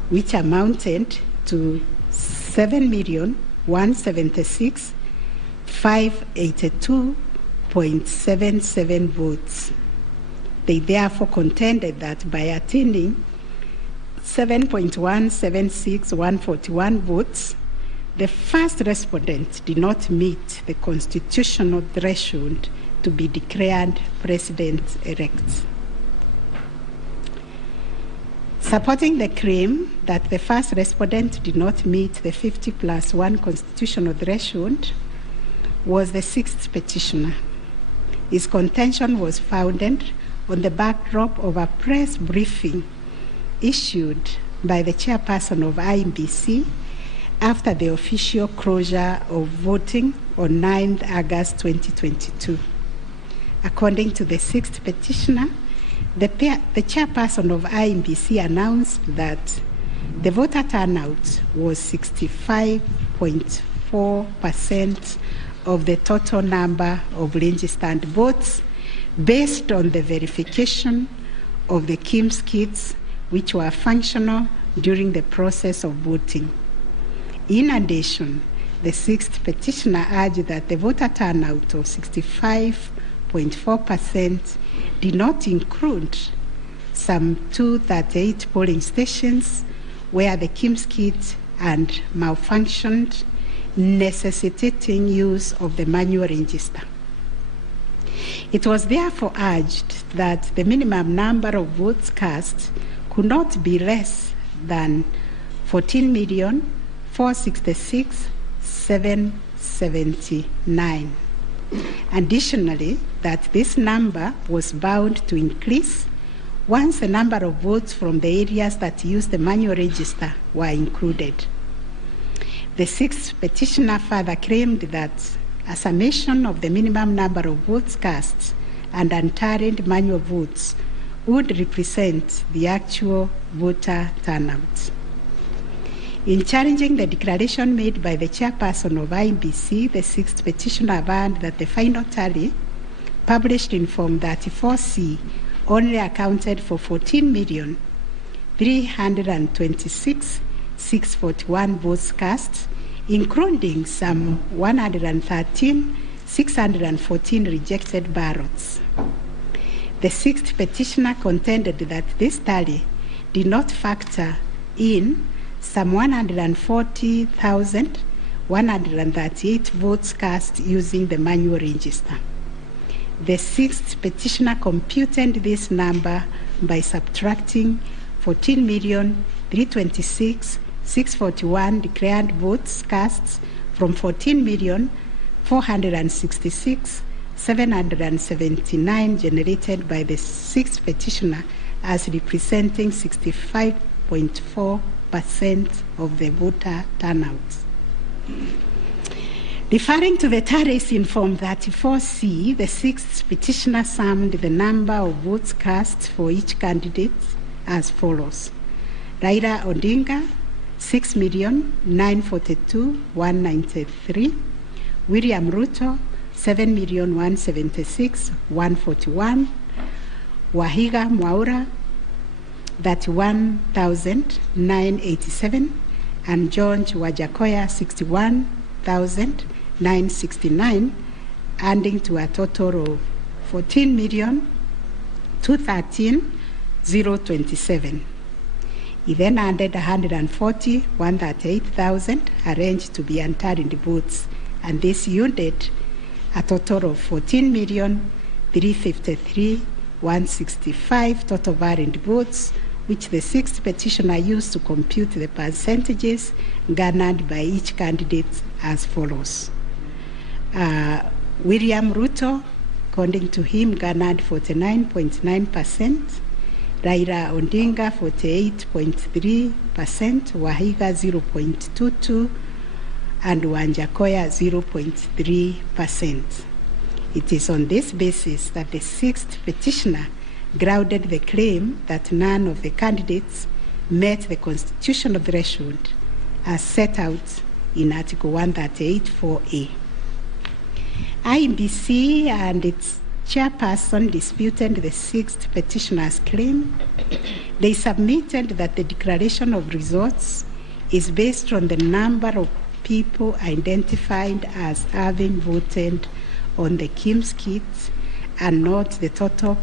which amounted to 7,176,582.77 votes. They therefore contended that by attaining 7.176141 votes, the first respondent did not meet the constitutional threshold to be declared president-elect. Supporting the claim that the first respondent did not meet the 50+1 constitutional threshold was the sixth petitioner. His contention was founded on the backdrop of a press briefing issued by the chairperson of INBC after the official closure of voting on 9th August 2022. According to the sixth petitioner, the chairperson of INBC announced that the voter turnout was 65.4% of the total number of registered votes based on the verification of the KIMS kits which were functional during the process of voting. In addition, the sixth petitioner urged that the voter turnout of 65.4% did not include some 238 polling stations where the KIMS kit had malfunctioned, necessitating use of the manual register. It was therefore urged that the minimum number of votes cast could not be less than 14,466,779. Additionally, that this number was bound to increase once the number of votes from the areas that used the manual register were included. The sixth petitioner further claimed that a summation of the minimum number of votes cast and untallied manual votes would represent the actual voter turnout. In challenging the declaration made by the chairperson of IBC, the sixth petitioner warned that the final tally, published in Form 34C, only accounted for 14,326,641 votes cast, including some 113,614 rejected ballots. The sixth petitioner contended that this tally did not factor in some 140,138 votes cast using the manual register. The sixth petitioner computed this number by subtracting 14,326,641 declared votes cast from 14,466,779 generated by the sixth petitioner as representing 65.4% of the voter turnout. Referring to the tallies in Form 34C, the sixth petitioner summed the number of votes cast for each candidate as follows: Raila Odinga, 6,942,193; William Ruto, 7,176,141; Wahiga Mwaura, 31,987; and George Wajakoya, 61,969, adding to a total of 14,213,027. He then added 138,000 arranged to be unturned votes, and this yielded a total of 14,353,165 total valid votes, which the sixth petitioner used to compute the percentages garnered by each candidate as follows. William Ruto, according to him, garnered 49.9%, Raila Odinga 48.3%, Wahiga 0.22%, and Wanjakoya 0.3%. It is on this basis that the sixth petitioner grounded the claim that none of the candidates met the constitutional threshold as set out in Article 138(4)(a). IBC and its chairperson disputed the sixth petitioner's claim. They submitted that the declaration of results is based on the number of people identified as having voted on the KIMS kit and not the total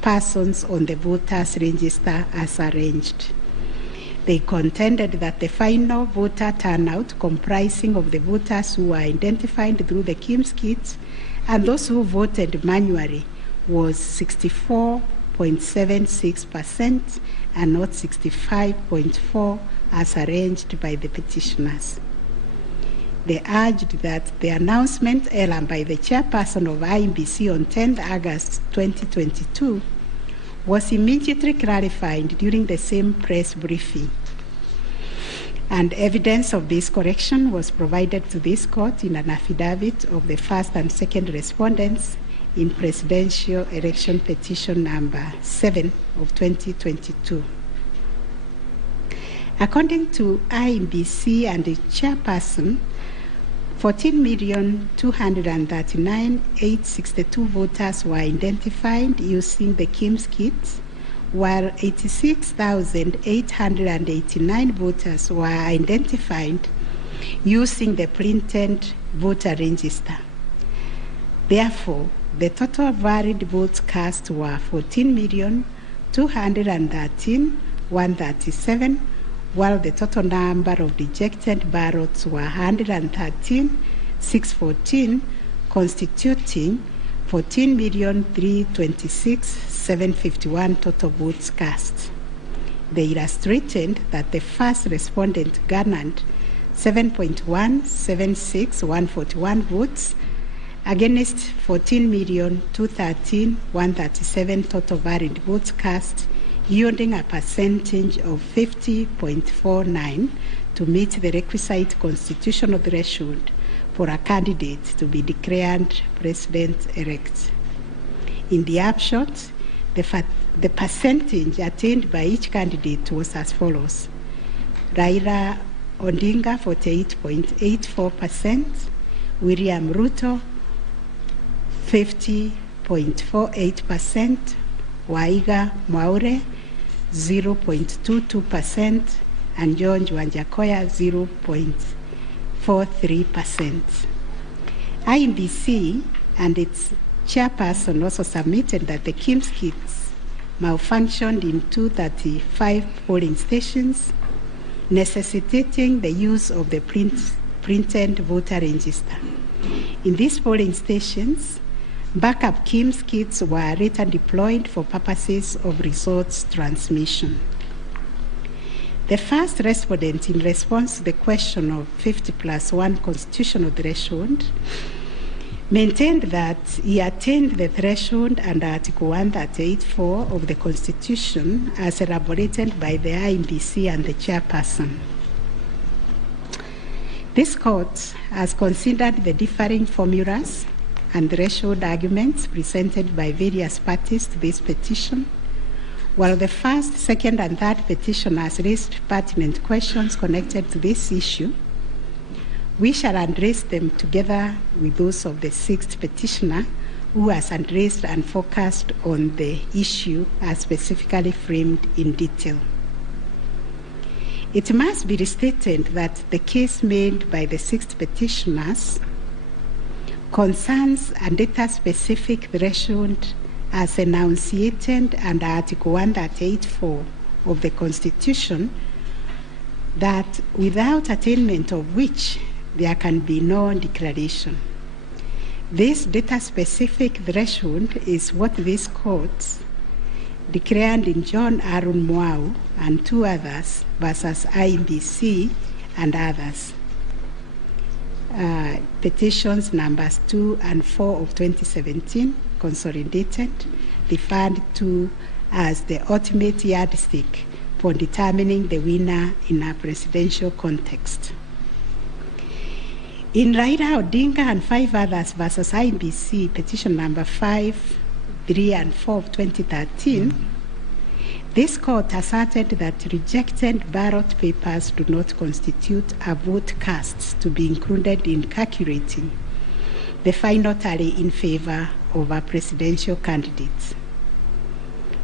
persons on the voters' register as arranged. They contended that the final voter turnout, comprising of the voters who were identified through the KIMS kit and those who voted manually, was 64.76% and not 65.4% as arranged by the petitioners. They urged that the announcement error by the chairperson of IBC on 10 August 2022 was immediately clarified during the same press briefing. And evidence of this correction was provided to this court in an affidavit of the first and second respondents in Presidential Election Petition number 7 of 2022. According to IBC and the chairperson, 14,239,862 voters were identified using the KIMS kits, while 86,889 voters were identified using the printed voter register. Therefore, the total valid votes cast were 14,213,137, while the total number of rejected ballots were 113,614, constituting 14,326,751 total votes cast. They illustrated that the first respondent garnered 7.176141 votes against 14,213,137 total valid votes cast, yielding a percentage of 50.49 to meet the requisite constitutional threshold for a candidate to be declared president-elect. In the upshot, the percentage attained by each candidate was as follows: Raila Odinga 48.84%, William Ruto 50.48%, Waiga Mwaure 0.22%, and George Wanjakoya 0.43%. INBC and its chairperson also submitted that the KIMS kits malfunctioned in 235 polling stations, necessitating the use of the printed voter register. In these polling stations, backup KIMS kits were later deployed for purposes of results transmission. The first respondent, in response to the question of 50+1 constitutional threshold, maintained that he attained the threshold under Article 138(4) of the Constitution as elaborated by the INBC and the chairperson. This court has considered the differing formulas and threshold arguments presented by various parties to this petition, while the first, second, and third petitioners raised pertinent questions connected to this issue. We shall address them together with those of the sixth petitioner, who has addressed and focused on the issue as specifically framed in detail. It must be restated that the case made by the sixth petitioners concerns a data-specific threshold as enunciated under Article 138(4) of the Constitution, that without attainment of which there can be no declaration. This data-specific threshold is what this court declared in John Aaron Mwau and two others versus INBC and others. Petitions numbers 2 and 4 of 2017, consolidated, referred to as the ultimate yardstick for determining the winner in a presidential context. In Raila Odinga and 5 others versus INBC, petition number 5, 3, and 4 of 2013, this court asserted that rejected ballot papers do not constitute a vote cast to be included in calculating the final tally in favor of a presidential candidate.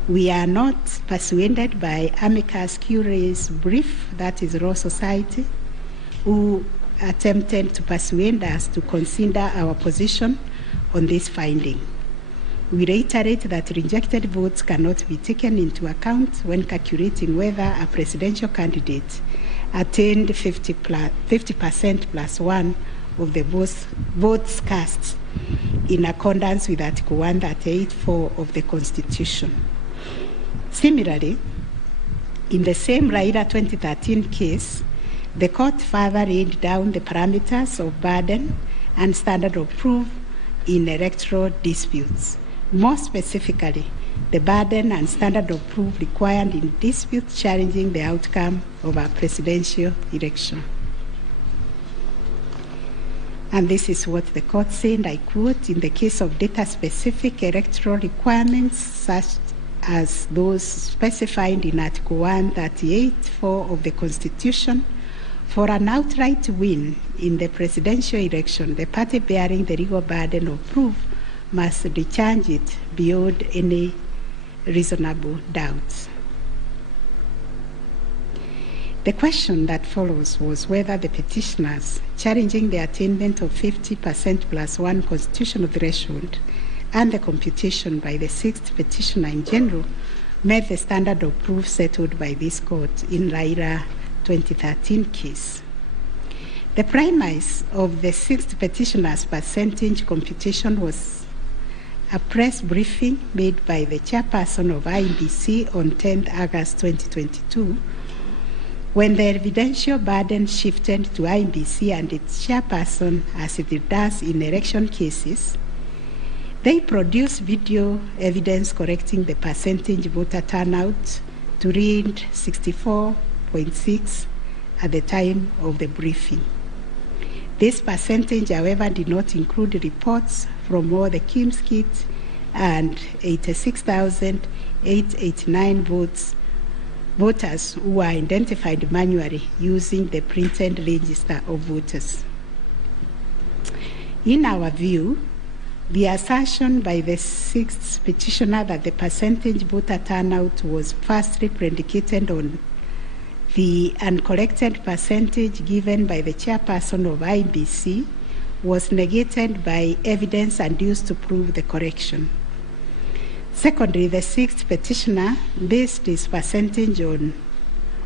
We are not persuaded by amicus curiae's brief, that is Law Society, who attempted to persuade us to consider our position on this finding. We reiterate that rejected votes cannot be taken into account when calculating whether a presidential candidate attained 50% plus 1 of the votes cast in accordance with Article 138(4) of the Constitution. Similarly, in the same Raila 2013 case, the court further laid down the parameters of burden and standard of proof in electoral disputes. More specifically, the burden and standard of proof required in disputes challenging the outcome of a presidential election. And this is what the court said, I quote, "In the case of data-specific electoral requirements, such as those specified in Article 138(4) of the Constitution, For an outright win in the presidential election, the party bearing the legal burden of proof must discharge it beyond any reasonable doubt. The question that follows was whether the petitioners challenging the attainment of 50% plus one constitutional threshold and the computation by the sixth petitioner in general met the standard of proof settled by this court in Raila 2013 case. The premise of the sixth petitioner's percentage computation was a press briefing made by the chairperson of INBC on 10 August 2022, when the evidential burden shifted to INBC and its chairperson, as it does in election cases. They produced video evidence correcting the percentage voter turnout to read 64.6 at the time of the briefing. This percentage, however, did not include reports from all the Kim's kits and 86,889 voters who were identified manually using the printed register of voters. In our view, the assertion by the sixth petitioner that the percentage voter turnout was firstly predicated on the uncorrected percentage given by the chairperson of IBC was negated by evidence adduced to prove the correction. Secondly, the sixth petitioner based his percentage of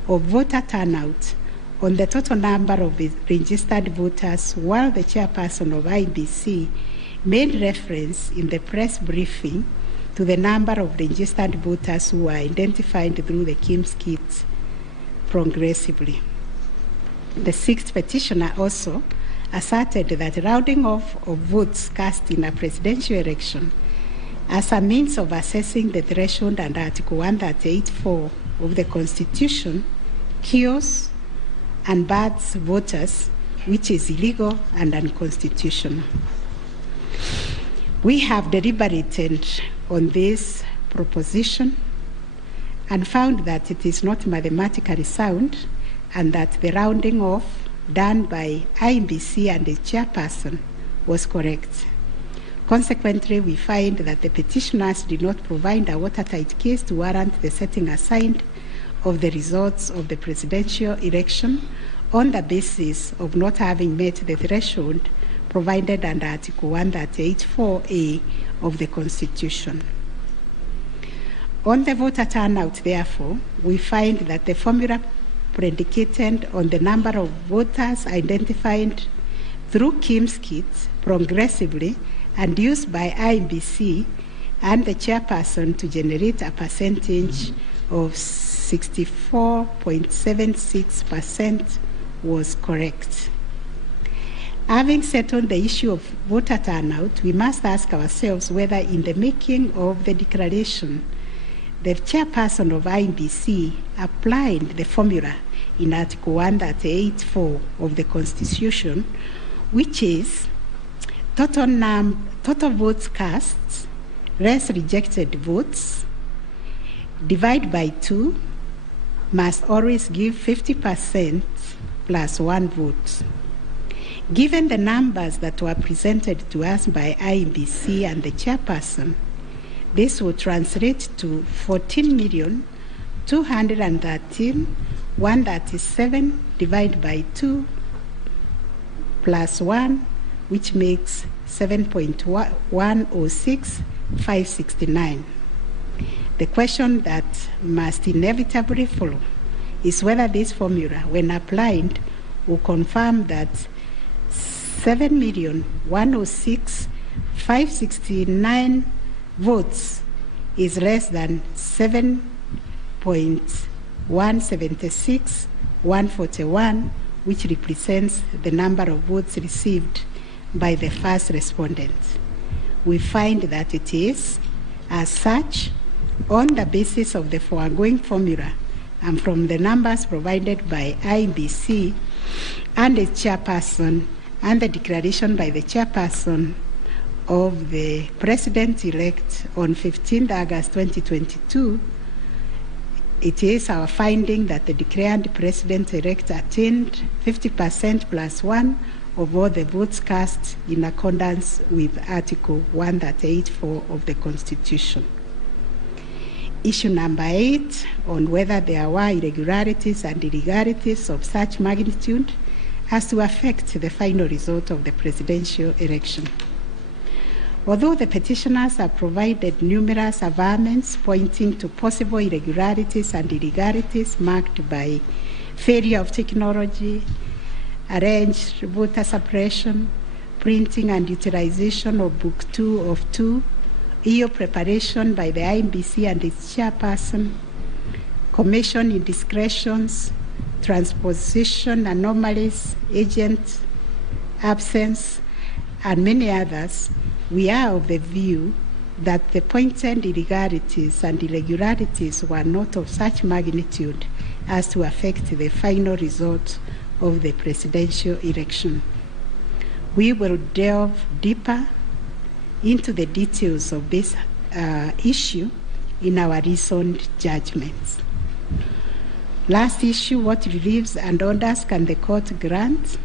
voter turnout on the total number of registered voters, while the chairperson of IBC made reference in the press briefing to the number of registered voters who were identified through the Kim's kit progressively. The sixth petitioner also asserted that rounding off of votes cast in a presidential election as a means of assessing the threshold under Article 138(4) of the Constitution kills and bars voters, which is illegal and unconstitutional. We have deliberated on this proposition and found that it is not mathematically sound and that the rounding off done by INBC and its chairperson was correct. Consequently, we find that the petitioners did not provide a watertight case to warrant the setting aside of the results of the presidential election on the basis of not having met the threshold provided under Article 138(4)(a) of the Constitution. On the voter turnout, therefore, we find that the formula predicated on the number of voters identified through Kim's kits progressively and used by INBC and the chairperson to generate a percentage of 64.76% was correct. Having settled the issue of voter turnout, we must ask ourselves whether in the making of the declaration, the chairperson of INBC applied the formula in Article 138(4) of the Constitution, which is total votes cast less rejected votes divide by 2 must always give 50% plus 1 vote. Given the numbers that were presented to us by INBC and the chairperson, this will translate to 14,213,137 divided by 2 plus 1, which makes 7.106,569. The question that must inevitably follow is whether this formula, when applied, will confirm that 7,106,569 votes is less than 7.176,141, which represents the number of votes received by the first respondent. We find that it is, as such, on the basis of the foregoing formula and from the numbers provided by INBC and its chairperson and the declaration by the chairperson of the president-elect on 15 August 2022, It is our finding that the declared president-elect attained 50% plus 1 of all the votes cast in accordance with Article 138(4) of the Constitution. Issue number 8, on whether there were irregularities and illegalities of such magnitude as to affect the final result of the presidential election. Although the petitioners have provided numerous averments pointing to possible irregularities and illegalities marked by failure of technology, arranged voter suppression, printing and utilization of Book 2 of 2, EU preparation by the INBC and its chairperson, commission indiscretions, transposition anomalies, agent absence, and many others, we are of the view that the pointed illegalities and irregularities were not of such magnitude as to affect the final result of the presidential election. We will delve deeper into the details of this issue in our recent judgments. Last issue, what reliefs and orders can the court grant?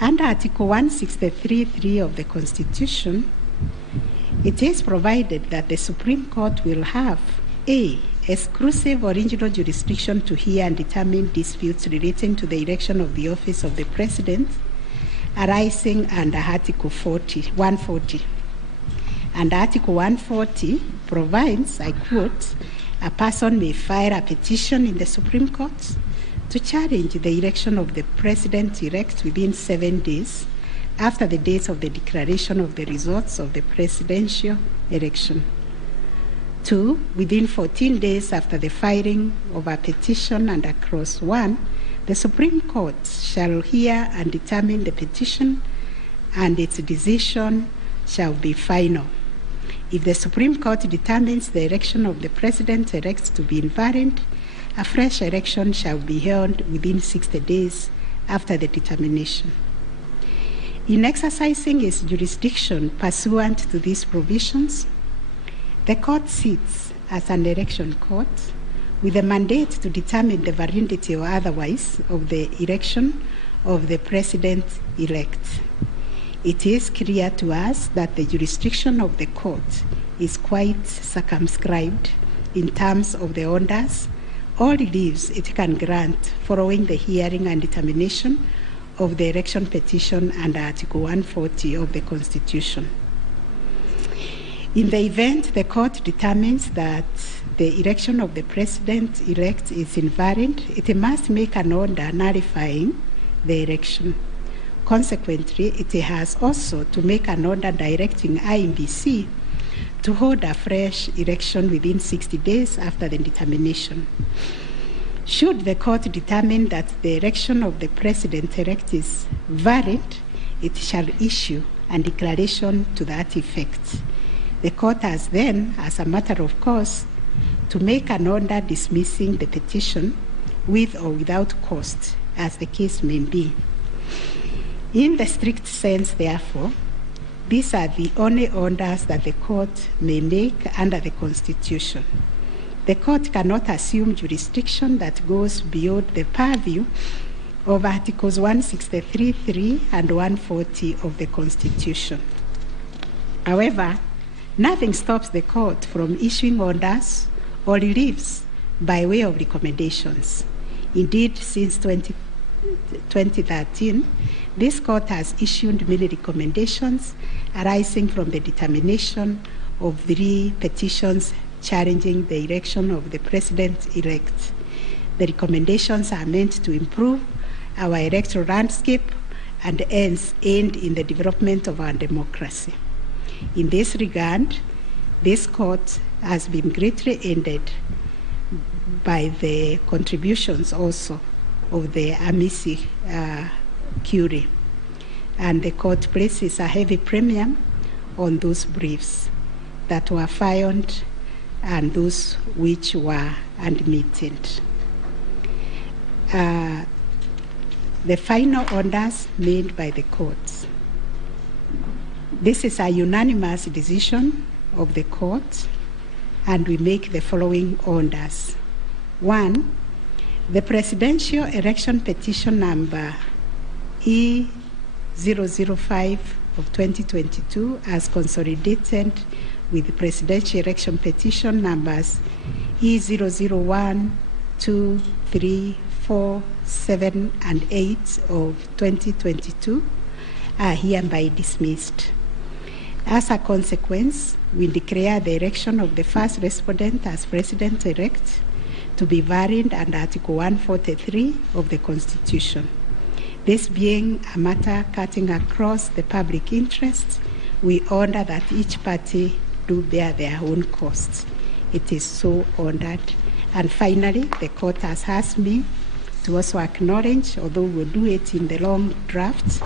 Under Article 163(3) of the Constitution, it is provided that the Supreme Court will have A, exclusive original jurisdiction to hear and determine disputes relating to the election of the office of the President arising under Article 140. And Article 140 provides, I quote, a person may file a petition in the Supreme Court to challenge the election of the President-elect within 7 days after the date of the declaration of the results of the presidential election. 2, within 14 days after the filing of a petition under Clause 1, the Supreme Court shall hear and determine the petition, and its decision shall be final. If the Supreme Court determines the election of the President-elect to be invalid, a fresh election shall be held within 60 days after the determination. In exercising its jurisdiction pursuant to these provisions, the court sits as an election court with a mandate to determine the validity or otherwise of the election of the President-elect. It is clear to us that the jurisdiction of the court is quite circumscribed in terms of the orders or reliefs it can grant following the hearing and determination of the election petition under Article 140 of the Constitution. In the event the court determines that the election of the President-elect is invalid, it must make an order nullifying the election. Consequently, it has also to make an order directing INBC to hold a fresh election within 60 days after the determination. Should the court determine that the election of the President-elect is valid, it shall issue a declaration to that effect. The court has then, as a matter of course, to make an order dismissing the petition with or without cost, as the case may be. In the strict sense, therefore, these are the only orders that the court may make under the Constitution. The court cannot assume jurisdiction that goes beyond the purview of Articles 163(3) and 140 of the Constitution. However, nothing stops the court from issuing orders or reliefs by way of recommendations. Indeed, since 2013, this court has issued many recommendations arising from the determination of 3 petitions challenging the election of the President-elect. The recommendations are meant to improve our electoral landscape and hence aid in the development of our democracy. In this regard, this court has been greatly aided by the contributions also of the amici curiae, and the court places a heavy premium on those briefs that were filed and those which were admitted. The final orders made by the courts. This is a unanimous decision of the court and we make the following orders. 1, the presidential election petition number E005 of 2022 as consolidated with the presidential election petition numbers E001, 2, 3, 4, 7, and 8 of 2022 are hereby dismissed. As a consequence, we declare the election of the first respondent as president-elect to be varied under Article 143 of the Constitution. This being a matter cutting across the public interest, we order that each party do bear their own costs. It is so ordered. And finally, the court has asked me to also acknowledge, although we'll do it in the long draft,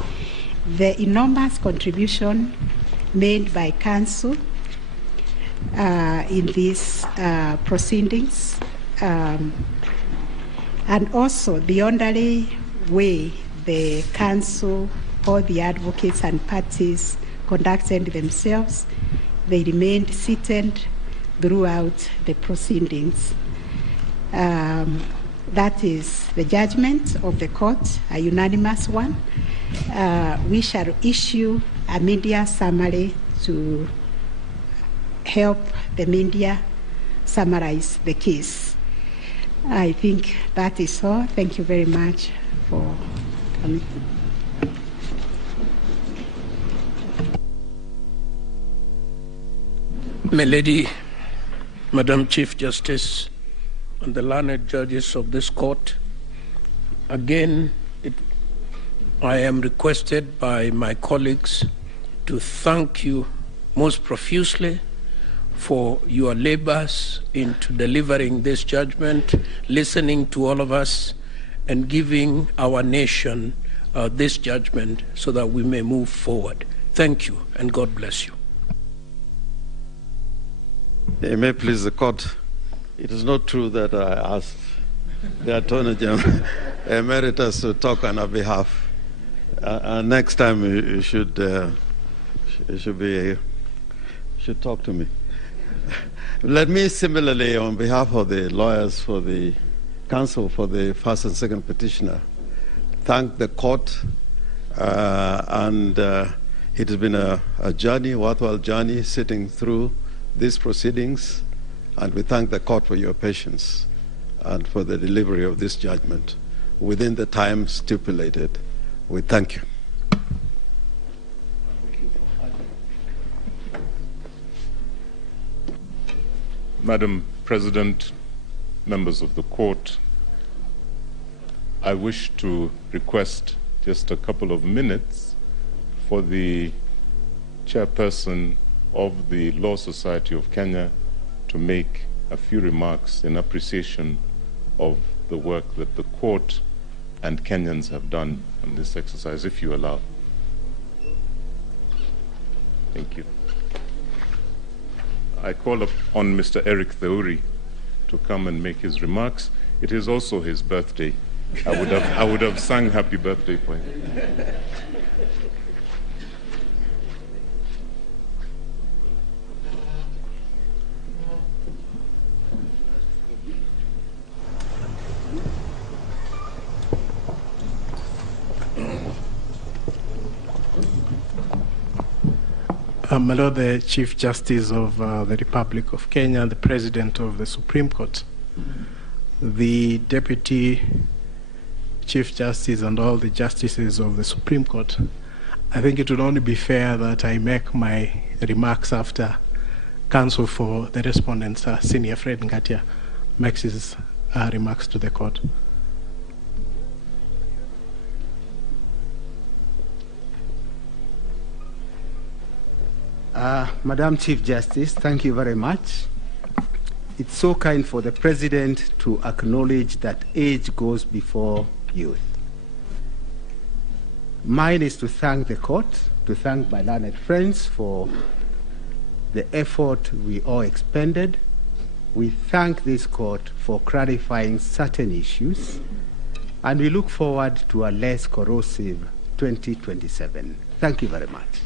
the enormous contribution made by counsel in these proceedings, and also the orderly way the counsel, all the advocates and parties conducted themselves. They remained seated throughout the proceedings. That is the judgment of the court, a unanimous one. We shall issue a media summary to help the media summarize the case. I think that is all. Thank you very much for coming. My Lady, Madam Chief Justice, and the learned judges of this court, again, I am requested by my colleagues to thank you most profusely for your labors into delivering this judgment, listening to all of us, and giving our nation this judgment so that we may move forward. Thank you, and God bless you. It may please the court. It is not true that I asked the Attorney General Emeritus to talk on our behalf. Next time you should talk to me. Let me similarly, on behalf of the lawyers for the counsel for the first and second petitioner, thank the court, and it has been a journey, worthwhile journey, sitting through these proceedings, and we thank the court for your patience and for the delivery of this judgment within the time stipulated. We thank you. Madam President, members of the court, I wish to request just a couple of minutes for the chairperson of the Law Society of Kenya to make a few remarks in appreciation of the work that the court and Kenyans have done on this exercise, if you allow. Thank you. I call upon Mr. Eric Theuri to come and make his remarks. It is also his birthday. I would have sung happy birthday for him. My Lord, the Chief Justice of the Republic of Kenya, the President of the Supreme Court, the Deputy Chief Justice, and all the Justices of the Supreme Court, I think it would only be fair that I make my remarks after counsel for the respondents, Senior Fred Ngatia, makes his remarks to the court. Madam Chief Justice, thank you very much. It's so kind for the President to acknowledge that age goes before youth. Mine is to thank the court, to thank my learned friends for the effort we all expended. We thank this court for clarifying certain issues, and we look forward to a less corrosive 2027. Thank you very much.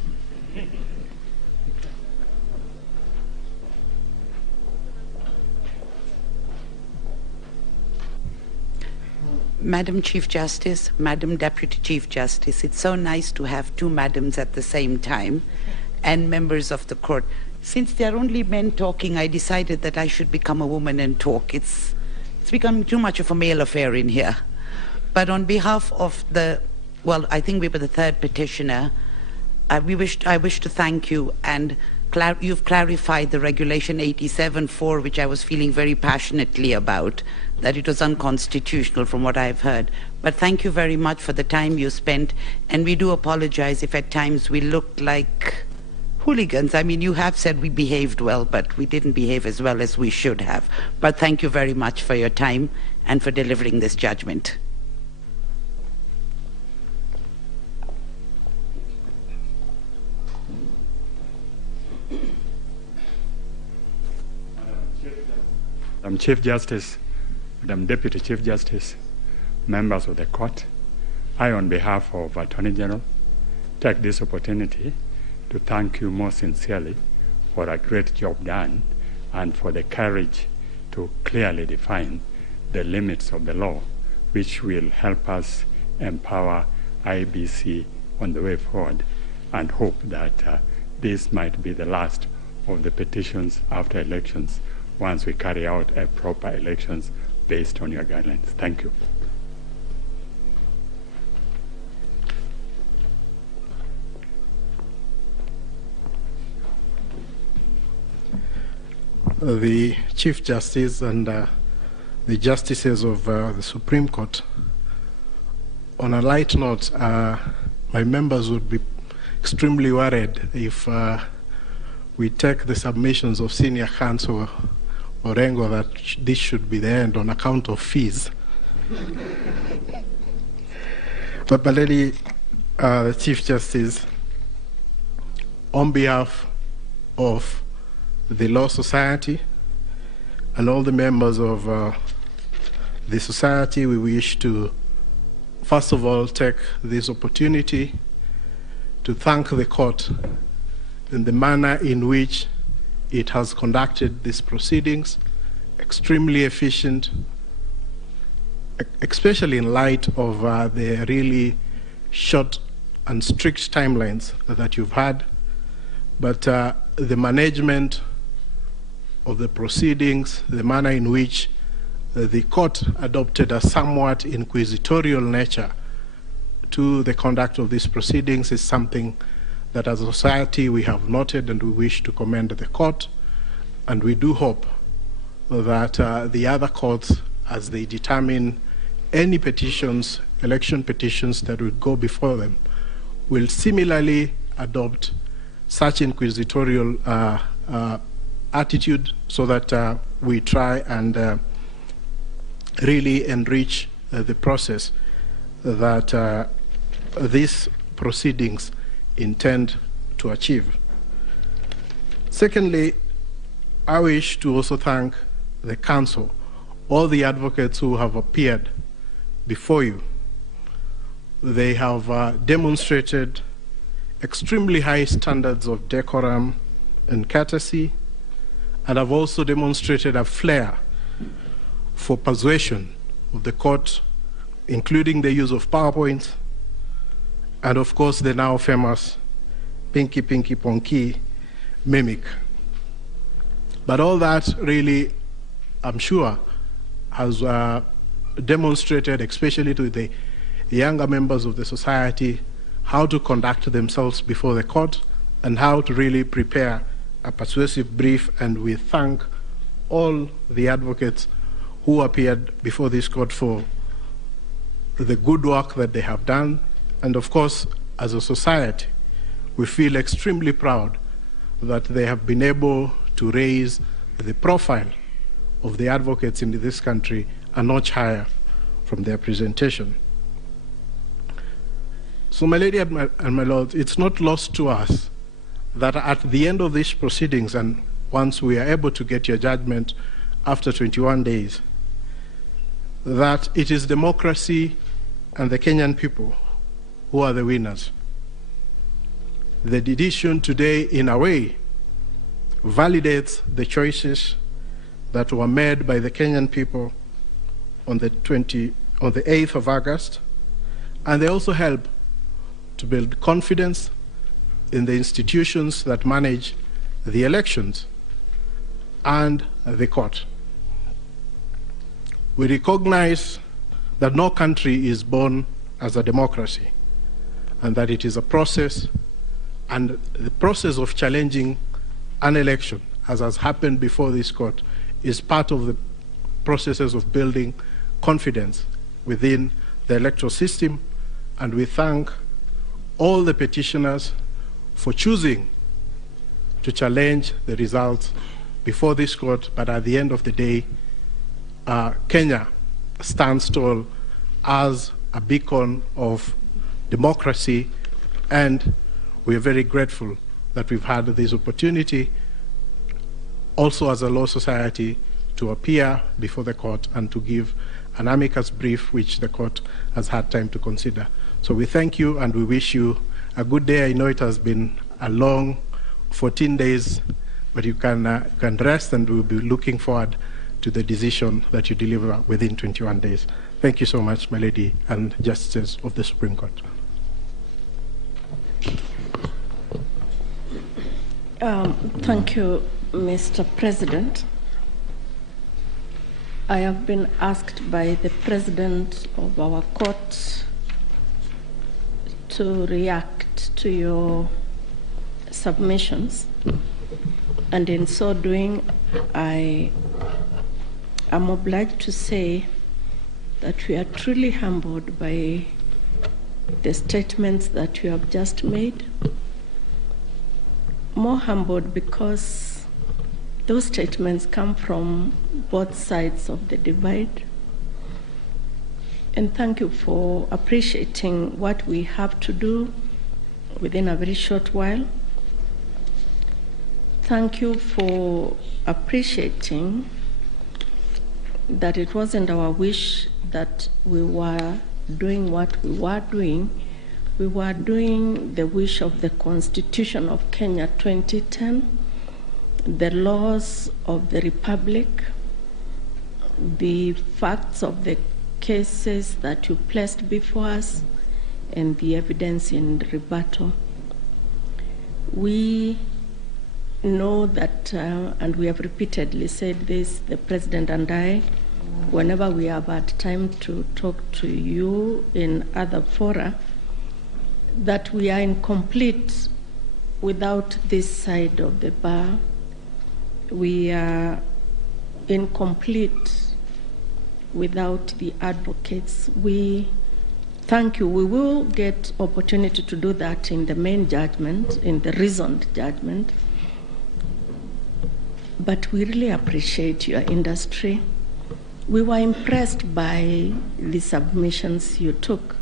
Madam Chief Justice, Madam Deputy Chief Justice, it's so nice to have two madams at the same time, and members of the court. Since there are only men talking, I decided that I should become a woman and talk. It's become too much of a male affair in here. But on behalf of I think we were the third petitioner, I wish to thank you, and you've clarified the Regulation 87.4, which I was feeling very passionately about, that it was unconstitutional from what I've heard. But thank you very much for the time you spent, and we do apologize if at times we looked like hooligans. I mean, you have said we behaved well, but we didn't behave as well as we should have. But thank you very much for your time and for delivering this judgment. Madam Chief Justice, Madam Deputy Chief Justice, members of the court, I, on behalf of Attorney General, take this opportunity to thank you most sincerely for a great job done and for the courage to clearly define the limits of the law, which will help us empower IBC on the way forward, and hope that this might be the last of the petitions after elections once we carry out a proper elections based on your guidelines. Thank you. The Chief Justice and the Justices of the Supreme Court, on a light note, my members would be extremely worried if we take the submissions of Senior Counsel Orengo that this should be the end on account of fees. But Baleli, the Chief Justice, on behalf of the Law Society and all the members of the society, we wish to, first of all, take this opportunity to thank the court in the manner in which it has conducted these proceedings, extremely efficient, especially in light of the really short and strict timelines that you've had. But the management of the proceedings, the manner in which the court adopted a somewhat inquisitorial nature to the conduct of these proceedings is something that as a society we have noted, and we wish to commend the court. And we do hope that the other courts, as they determine any petitions, election petitions that would go before them, will similarly adopt such inquisitorial attitude, so that we try and really enrich the process that these proceedings intend to achieve. Secondly, I wish to also thank the council, all the advocates who have appeared before you. They have demonstrated extremely high standards of decorum and courtesy, and have also demonstrated a flair for persuasion of the court, including the use of PowerPoints, and of course the now famous Pinky Pinky Ponky mimic. But all that really, I'm sure, has demonstrated, especially to the younger members of the society, how to conduct themselves before the court and how to really prepare a persuasive brief. And we thank all the advocates who appeared before this court for the good work that they have done. And of course, as a society, we feel extremely proud that they have been able to raise the profile of the advocates in this country a notch higher from their presentation. So, my lady and my lord, it's not lost to us that at the end of these proceedings, and once we are able to get your judgment after 21 days, that it is democracy and the Kenyan people who are the winners. The decision today, in a way, validates the choices that were made by the Kenyan people on on the 8th of August, and they also help to build confidence in the institutions that manage the elections and the court. We recognize that no country is born as a democracy, and that it is a process, and the process of challenging an election, as has happened before this court, is part of the processes of building confidence within the electoral system, and we thank all the petitioners for choosing to challenge the results before this court, but at the end of the day, Kenya stands tall as a beacon of democracy, and we are very grateful that we've had this opportunity also as a law society to appear before the court and to give an amicus brief which the court has had time to consider. So we thank you and we wish you a good day. I know it has been a long 14 days, but you can rest, and we'll be looking forward to the decision that you deliver within 21 days. Thank you so much, my lady and justices of the Supreme Court. Thank you, Mr. President. I have been asked by the President of our court to react to your submissions, and in so doing, I am obliged to say that we are truly humbled by the statements that you have just made. More humbled because those statements come from both sides of the divide. And thank you for appreciating what we have to do within a very short while. Thank you for appreciating that it wasn't our wish that we were doing what we were doing. We were doing the wish of the Constitution of Kenya 2010, the laws of the Republic, the facts of the cases that you placed before us, and the evidence in rebuttal. We know that, and we have repeatedly said this, the President and I, whenever we have had time to talk to you in other fora, that we are incomplete without this side of the bar. We are incomplete without the advocates. We thank you. We will get opportunity to do that in the main judgment, in the reasoned judgment. But we really appreciate your industry. We were impressed by the submissions you took.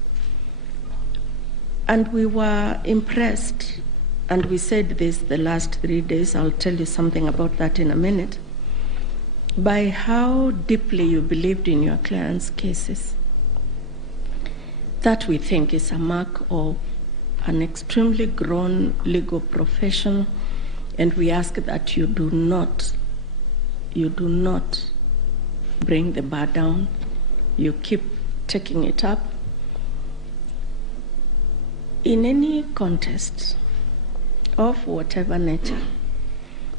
And we were impressed, and we said this the last 3 days, I'll tell you something about that in a minute, by how deeply you believed in your clients' cases. That we think is a mark of an extremely grown legal profession, and we ask that you do not bring the bar down. You keep taking it up. In any contest of whatever nature,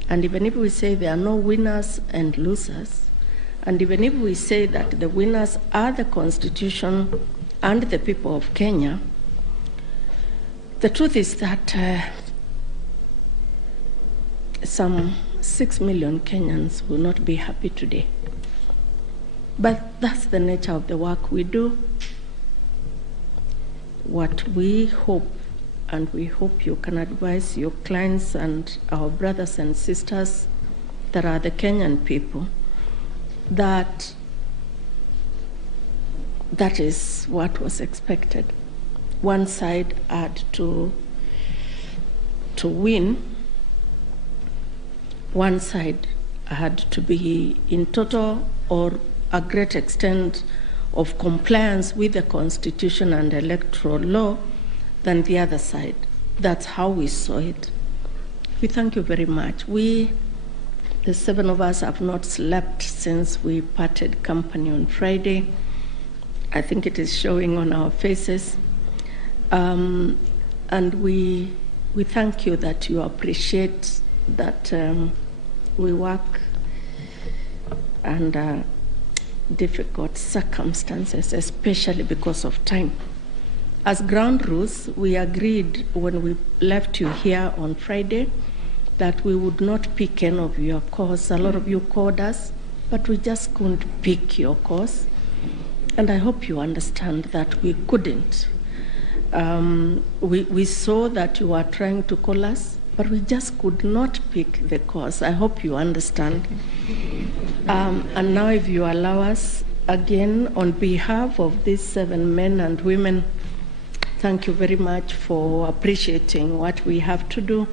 and even if we say there are no winners and losers, and even if we say that the winners are the Constitution and the people of Kenya, the truth is that some 6 million Kenyans will not be happy today. But that's the nature of the work we do. What we hope, and we hope you can advise your clients and our brothers and sisters that are the Kenyan people, that that is what was expected. One side had to win. One side had to be in total or a great extent of compliance with the Constitution and electoral law than the other side. That's how we saw it. We thank you very much. We, the 7 of us, have not slept since we parted company on Friday. I think it is showing on our faces. And we thank you that you appreciate that we work under difficult circumstances, especially because of time. As ground rules, we agreed when we left you here on Friday that we would not pick any of your calls. A lot of you called us, but we just couldn't pick your calls. And I hope you understand that we couldn't. We saw that you were trying to call us, but we just could not pick the calls. I hope you understand. And now if you allow us, again, on behalf of these 7 men and women, thank you very much for appreciating what we have to do.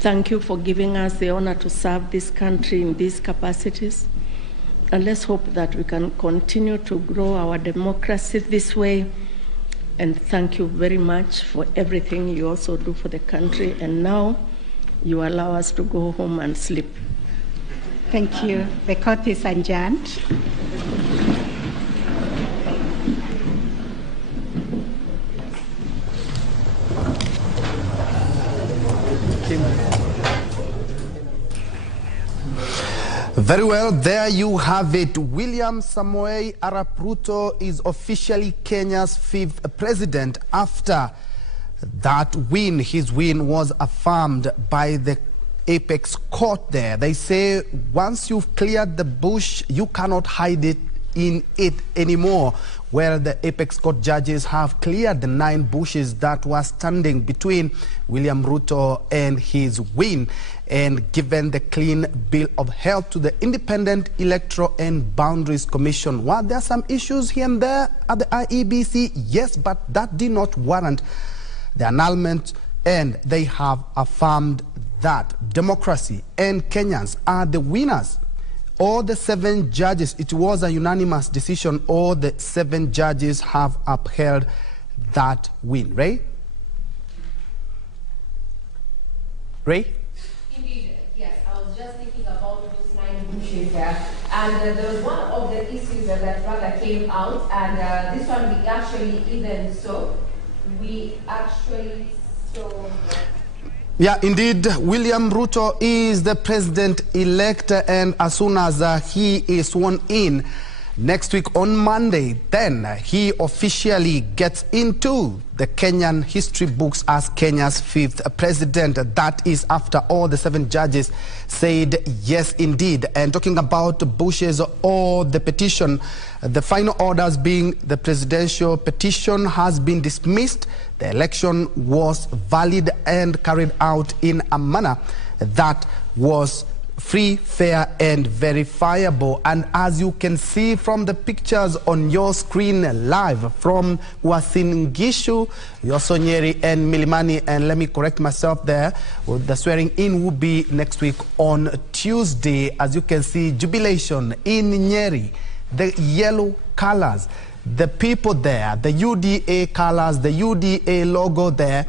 Thank you for giving us the honor to serve this country in these capacities. And let's hope that we can continue to grow our democracy this way. And thank you very much for everything you also do for the country. And now you allow us to go home and sleep. Thank you. The court is adjourned. Very well, there you have it. William Samoei Arap Ruto is officially Kenya's 5th president after that win. His win was affirmed by the apex court there. They say once you've cleared the bush, you cannot hide it in it anymore. Well, the apex court judges have cleared the 9 bushes that were standing between William Ruto and his win, and given the clean bill of health to the Independent Electoral and Boundaries Commission. While there are some issues here and there at the IEBC, yes, but that did not warrant the annulment, and they have affirmed that democracy and Kenyans are the winners. All the 7 judges, it was a unanimous decision, all the 7 judges have upheld that win. Ray? Indeed, yes. I was just thinking about those 9 bushes there. And there was one of the issues that rather came out, and this one we actually even saw. We actually saw... Yeah, indeed, William Ruto is the president-elect, and as soon as he is sworn in next week on Monday, then he officially gets into the Kenyan history books as Kenya's 5th president. That is after all the 7 judges said yes, indeed. And talking about bushes or the petition, the final orders being the presidential petition has been dismissed. The election was valid and carried out in a manner that was free, fair, and verifiable. And as you can see from the pictures on your screen live from Uasin Gishu, Yosonyeri, and Milimani, and let me correct myself there, the swearing in will be next week on Tuesday. As you can see, jubilation in Nyeri, the yellow colors, the people there, the UDA colors, the UDA logo there,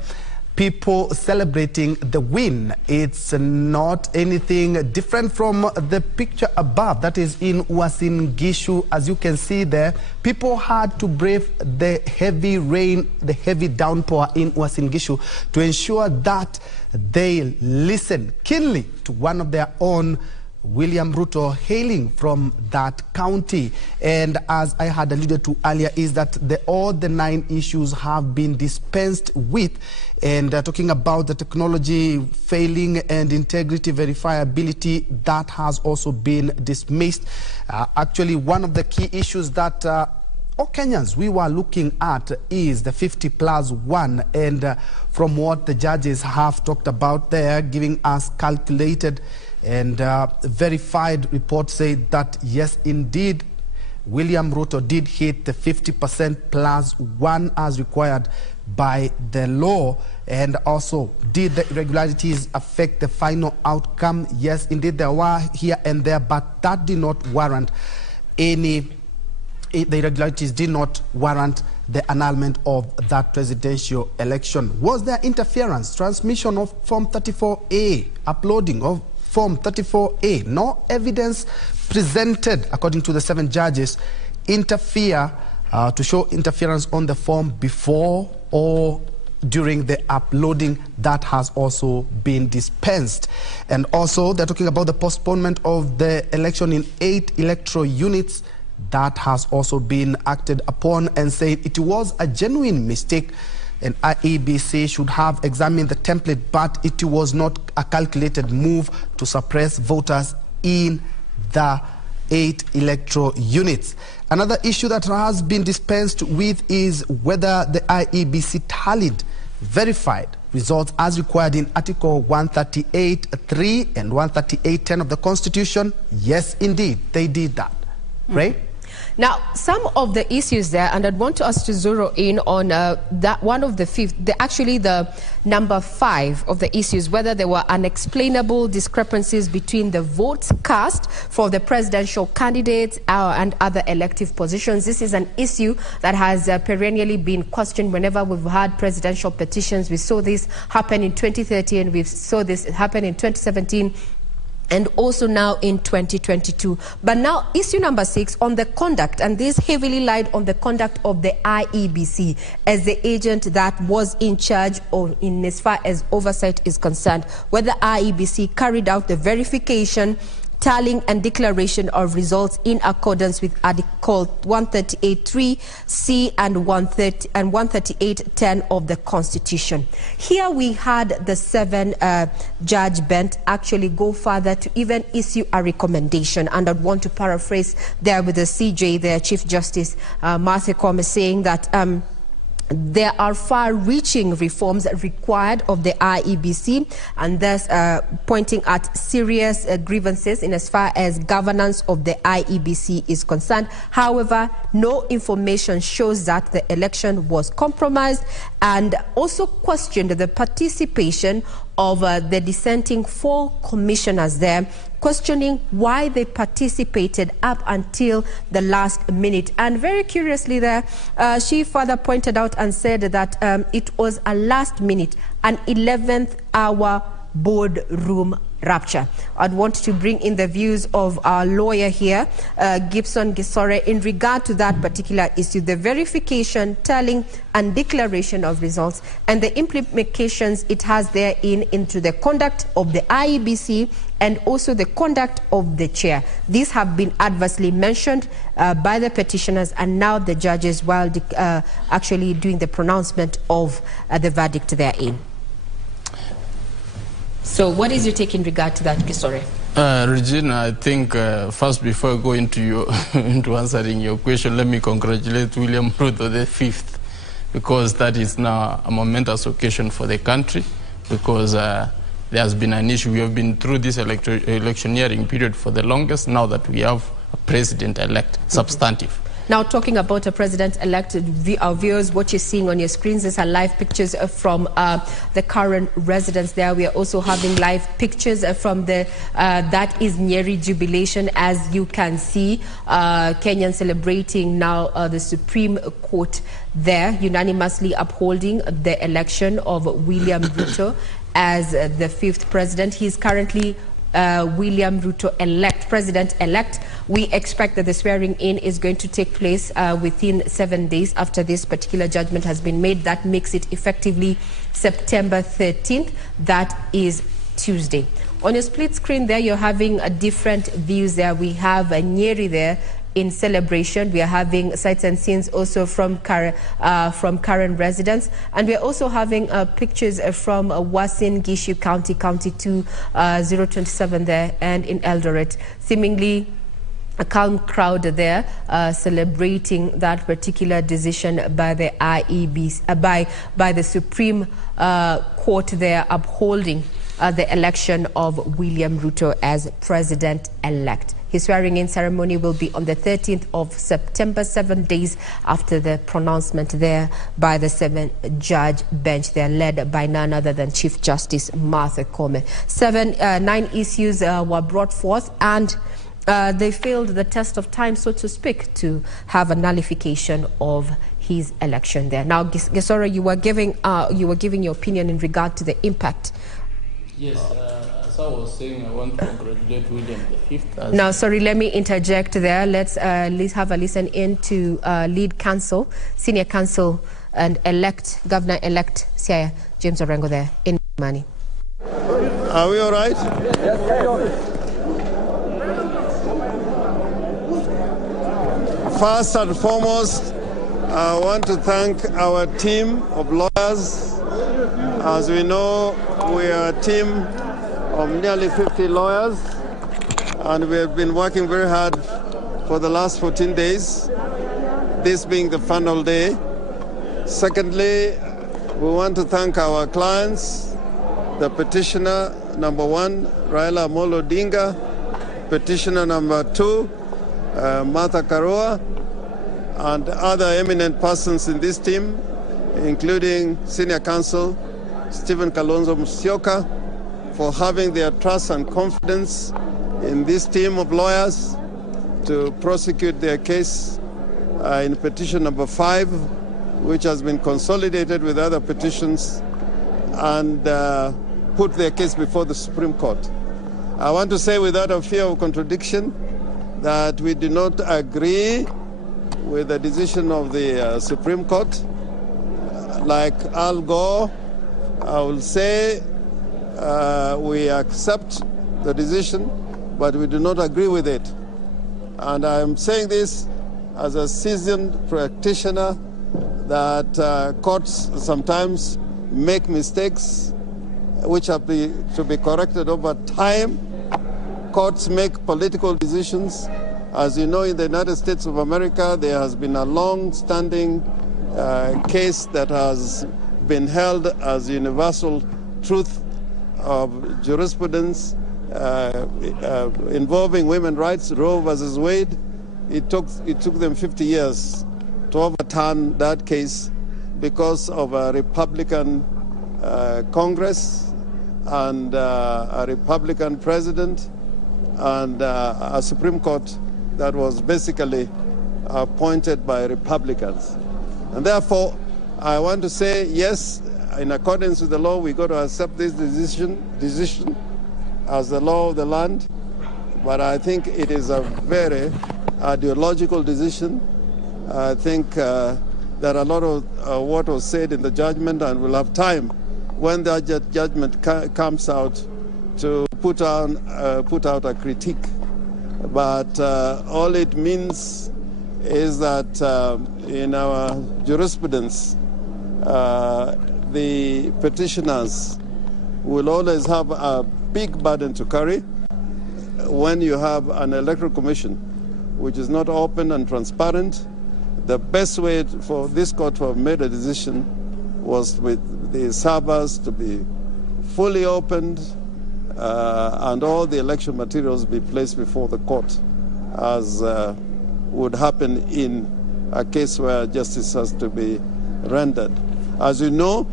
people celebrating the win. It's not anything different from the picture above, that is in Uasin Gishu. As you can see there, people had to brave the heavy rain, the heavy downpour in Uasin Gishu to ensure that they listen keenly to one of their own, William Ruto, hailing from that county. And as I had alluded to earlier, is that all the 9 issues have been dispensed with. And talking about the technology failing and integrity verifiability, that has also been dismissed. Actually, one of the key issues that all Kenyans we were looking at is the 50+1, and from what the judges have talked about there, giving us calculated and verified reports say that yes, indeed, William Ruto did hit the 50%+1 as required by the law. And also, did the irregularities affect the final outcome? Yes, indeed, there were here and there, but that did not warrant the irregularities did not warrant the annulment of that presidential election. Was there interference, transmission of Form 34A, uploading of Form 34A? No evidence presented, according to the 7 judges, interfere to show interference on the form before or during the uploading. That has also been dispensed. And also they're talking about the postponement of the election in 8 electoral units. That has also been acted upon, and said it was a genuine mistake, and IEBC should have examined the template, but it was not a calculated move to suppress voters in the 8 electoral units. Another issue that has been dispensed with is whether the IEBC tallied verified results as required in Article 138.3 and 138.10 of the Constitution. Yes, indeed, they did that. Right? Now, some of the issues there, and I'd want us to zero in on that one of the fifth, actually the number 5 of the issues, whether there were unexplainable discrepancies between the votes cast for the presidential candidates and other elective positions. This is an issue that has perennially been questioned whenever we've had presidential petitions. We saw this happen in 2013, we saw this happen in 2017, and also now in 2022. But now issue number 6 on the conduct, and this heavily lied on the conduct of the IEBC as the agent that was in charge, or in as far as oversight is concerned, whether IEBC carried out the verification, tallying and declaration of results in accordance with Article 138.3C and 138.10 of the Constitution. Here we had the 7-judge bench actually go further to even issue a recommendation, and I'd want to paraphrase there with the CJ, the Chief Justice Makopiyo, saying that there are far-reaching reforms required of the IEBC, and thus pointing at serious grievances in as far as governance of the IEBC is concerned. However, no information shows that the election was compromised, and also questioned the participation of the dissenting 4 commissioners there, questioning why they participated up until the last minute. And very curiously there, she further pointed out and said that it was a last minute, an 11th hour boardroom rapture. I'd want to bring in the views of our lawyer here, Gibson Gisore, in regard to that particular issue, the verification, tallying and declaration of results, and the implications it has therein into the conduct of the IEBC and also the conduct of the chair. These have been adversely mentioned by the petitioners and now the judges while actually doing the pronouncement of the verdict therein. So what is your take in regard to that, Gisore? Regina, I think first, before I go into into answering your question, let me congratulate William Ruto the 5th, because that is now a momentous occasion for the country, because there has been an issue. We have been through this electioneering period for the longest, now that we have a president-elect, substantive. Now, talking about a president-elect, our viewers, what you're seeing on your screens is live pictures from the current residence there. We are also having live pictures from the, that is Nyeri jubilation, as you can see, Kenyans celebrating now the Supreme Court there, unanimously upholding the election of William Ruto as the 5th president. He's currently William Ruto president-elect. We expect that the swearing-in is going to take place within 7 days after this particular judgment has been made. That makes it effectively September 13th. That is Tuesday. On your split screen there, you're having different views there. We have Nyeri there in celebration. We are having sights and scenes also from current residents, and we are also having pictures from Uasin Gishu County, County 2, 027 there, and in Eldoret. Seemingly a calm crowd there celebrating that particular decision by the IEBC, by the Supreme Court there, upholding the election of William Ruto as president-elect. His swearing-in ceremony will be on the 13th of September, 7 days after the pronouncement there by the 7-judge bench there, led by none other than Chief Justice Makopiyo. 9 issues were brought forth, and they failed the test of time, so to speak, to have a nullification of his election there. Now, Gisora, you were giving your opinion in regard to the impact. Yes, as I was saying, I want to congratulate William V. Now, sorry, let me interject there. Let's have a listen in to lead counsel, senior counsel, and Governor-elect Siaya James Orengo there in Mani. Are we all right? First and foremost, I want to thank our team of lawyers. As we know, we are a team of nearly 50 lawyers, and we have been working very hard for the last 14 days, this being the final day. Secondly, we want to thank our clients, the petitioner number 1, Raila Amolo Odinga, petitioner number 2, Martha Karua, and other eminent persons in this team, including Senior Counsel Stephen Kalonzo Musyoka, for having their trust and confidence in this team of lawyers to prosecute their case in petition number 5, which has been consolidated with other petitions, and put their case before the Supreme Court. I want to say without a fear of contradiction that we do not agree with the decision of the Supreme Court. Like Al Gore, I will say we accept the decision, but we do not agree with it. And I'm saying this as a seasoned practitioner that courts sometimes make mistakes which have to be corrected over time. Courts make political decisions. As you know, in the United States of America, there has been a long-standing case that has been held as universal truth of jurisprudence involving women's rights, Roe versus Wade. It took them 50 years to overturn that case because of a Republican Congress and a Republican president and a Supreme Court that was basically appointed by Republicans. And therefore, I want to say, yes, in accordance with the law, we got to accept this decision as the law of the land. But I think it is a very ideological decision. I think there are a lot of what was said in the judgment, and we'll have time when that judgment comes out to put out a critique. But all it means is that in our jurisprudence, the petitioners will always have a big burden to carry when you have an electoral commission which is not open and transparent. The best way for this court to have made a decision was with the servers to be fully opened and all the election materials be placed before the court, as would happen in a case where justice has to be rendered. As you know,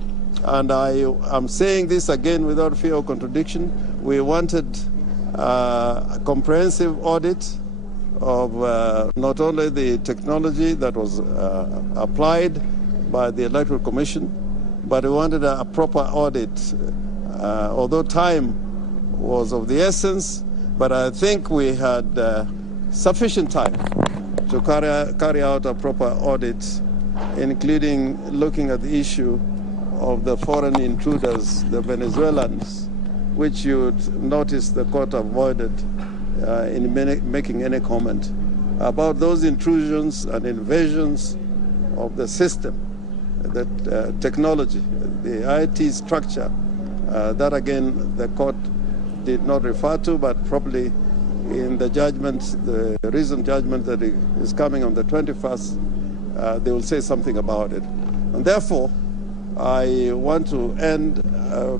and I am saying this again without fear of contradiction, we wanted a comprehensive audit of not only the technology that was applied by the Electoral Commission, but we wanted a proper audit. Although time was of the essence, but I think we had sufficient time to carry out a proper audit, including looking at the issue of the foreign intruders, the Venezuelans, which you'd notice the court avoided in making any comment about those intrusions and invasions of the system, the technology, the IT structure. That again, the court did not refer to, but probably in the judgment, the recent judgment that is coming on the 21st, they will say something about it. And therefore, I want to end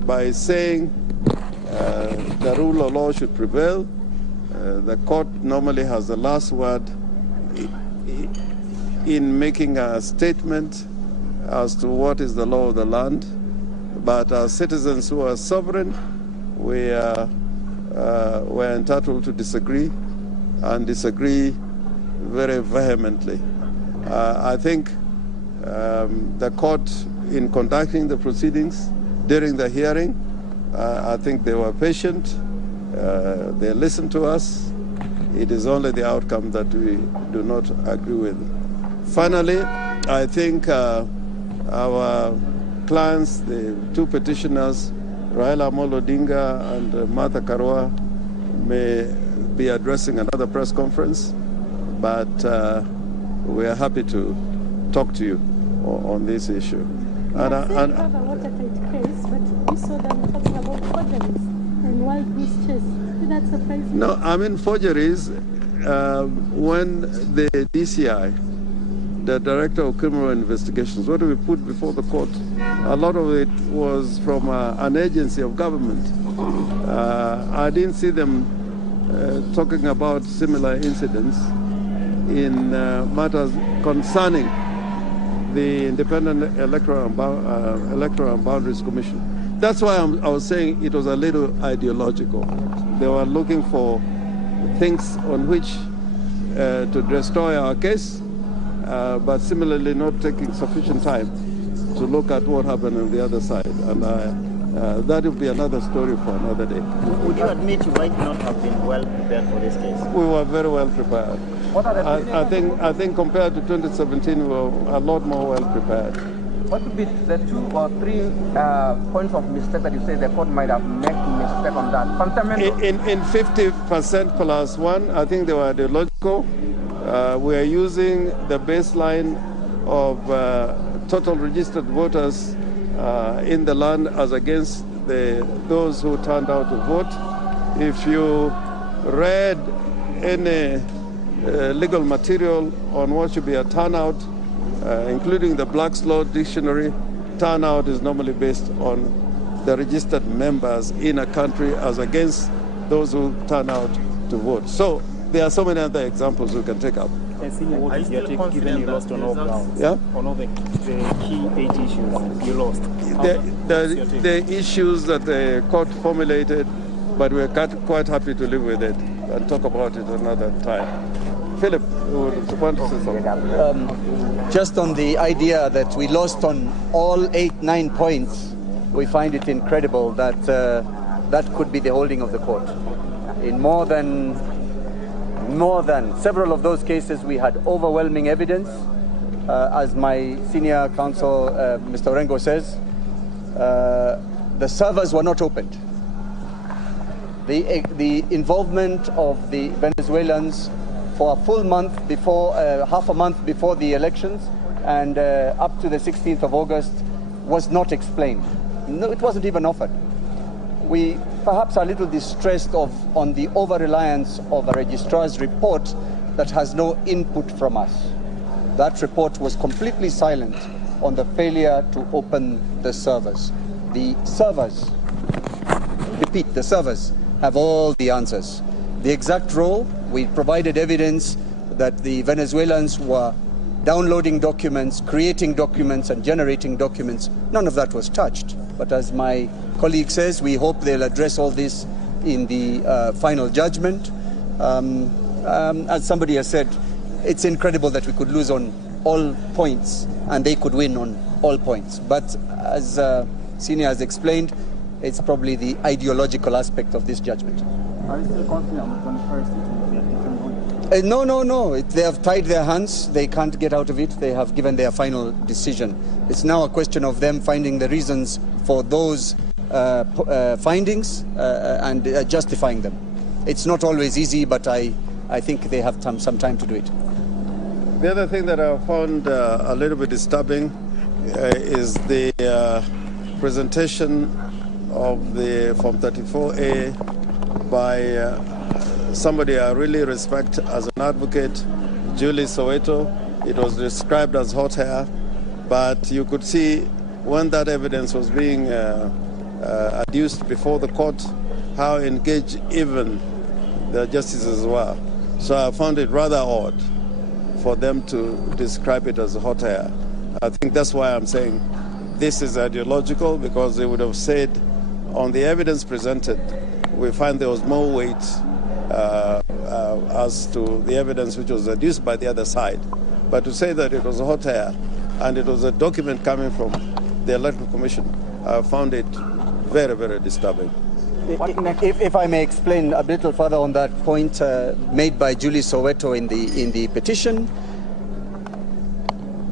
by saying the rule of law should prevail. The court normally has the last word in making a statement as to what is the law of the land. But as citizens who are sovereign, we're entitled to disagree, and disagree very vehemently. I think the court, in conducting the proceedings during the hearing, I think they were patient. They listened to us. It is only the outcome that we do not agree with. Finally, I think our clients, the two petitioners, Raila Amolo Odinga and Martha Karua, may be addressing another press conference, but we are happy to talk to you on this issue. And have a watertight case, but we saw them talking about forgeries and wild goose chase. Did that surprise you? No, I mean forgeries. When the DCI, the Director of Criminal Investigations, what do we put before the court? A lot of it was from an agency of government. I didn't see them talking about similar incidents in matters concerning the Independent Electoral and Boundaries Commission. That's why I was saying it was a little ideological. They were looking for things on which to destroy our case, but similarly not taking sufficient time to look at what happened on the other side. And that will be another story for another day. Would you admit you might not have been well prepared for this case? We were very well prepared. What are the I think compared to 2017, we were a lot more well prepared. What would be the 2 or 3 points of mistake that you say the court might have made mistake on that? Fundamental. In 50% plus 1, I think they were ideological. We are using the baseline of total registered voters in the land as against those who turned out to vote. If you read any legal material on what should be a turnout, including the Black's Law Dictionary, turnout is normally based on the registered members in a country as against those who turn out to vote. So there are so many other examples we can take up. What is your take, given you lost on all grounds? Yeah? On all the key 8 issues you lost. The issues that the court formulated, but we're quite happy to live with it and talk about it another time. Philip, would want to say something? Just on the idea that we lost on all 8-9 points, we find it incredible that that could be the holding of the court. In more than several of those cases, we had overwhelming evidence. As my senior counsel, Mr. Orengo, says, the servers were not opened. The involvement of the Venezuelans for a full month before, half a month before the elections and up to the 16th of August was not explained. No, it wasn't even offered. We perhaps are a little distressed on the over-reliance of a registrar's report that has no input from us. That report was completely silent on the failure to open the servers. The servers, repeat, the servers have all the answers. The exact role, we provided evidence that the Venezuelans were downloading documents, creating documents, and generating documents. None of that was touched. But as my colleague says, we hope they'll address all this in the final judgment. As somebody has said, it's incredible that we could lose on all points and they could win on all points. But as Senior has explained, it's probably the ideological aspect of this judgment. Are you still confident on the 21st it will be a different one? No. They have tied their hands. They can't get out of it. They have given their final decision. It's now a question of them finding the reasons for those findings and justifying them. It's not always easy, but I think they have some time to do it. The other thing that I found a little bit disturbing is the presentation of the Form 34A by somebody I really respect as an advocate, Julie Soweto. It was described as hot hair, but you could see when that evidence was being adduced before the court, how engaged even the justices were. So I found it rather odd for them to describe it as hot air. I think that's why I'm saying this is ideological, because they would have said on the evidence presented, we find there was more weight as to the evidence which was adduced by the other side. But to say that it was hot air and it was a document coming from the Electoral Commission, I found it Very, very disturbing. If I may explain a little further on that point made by Julie Soweto in the petition,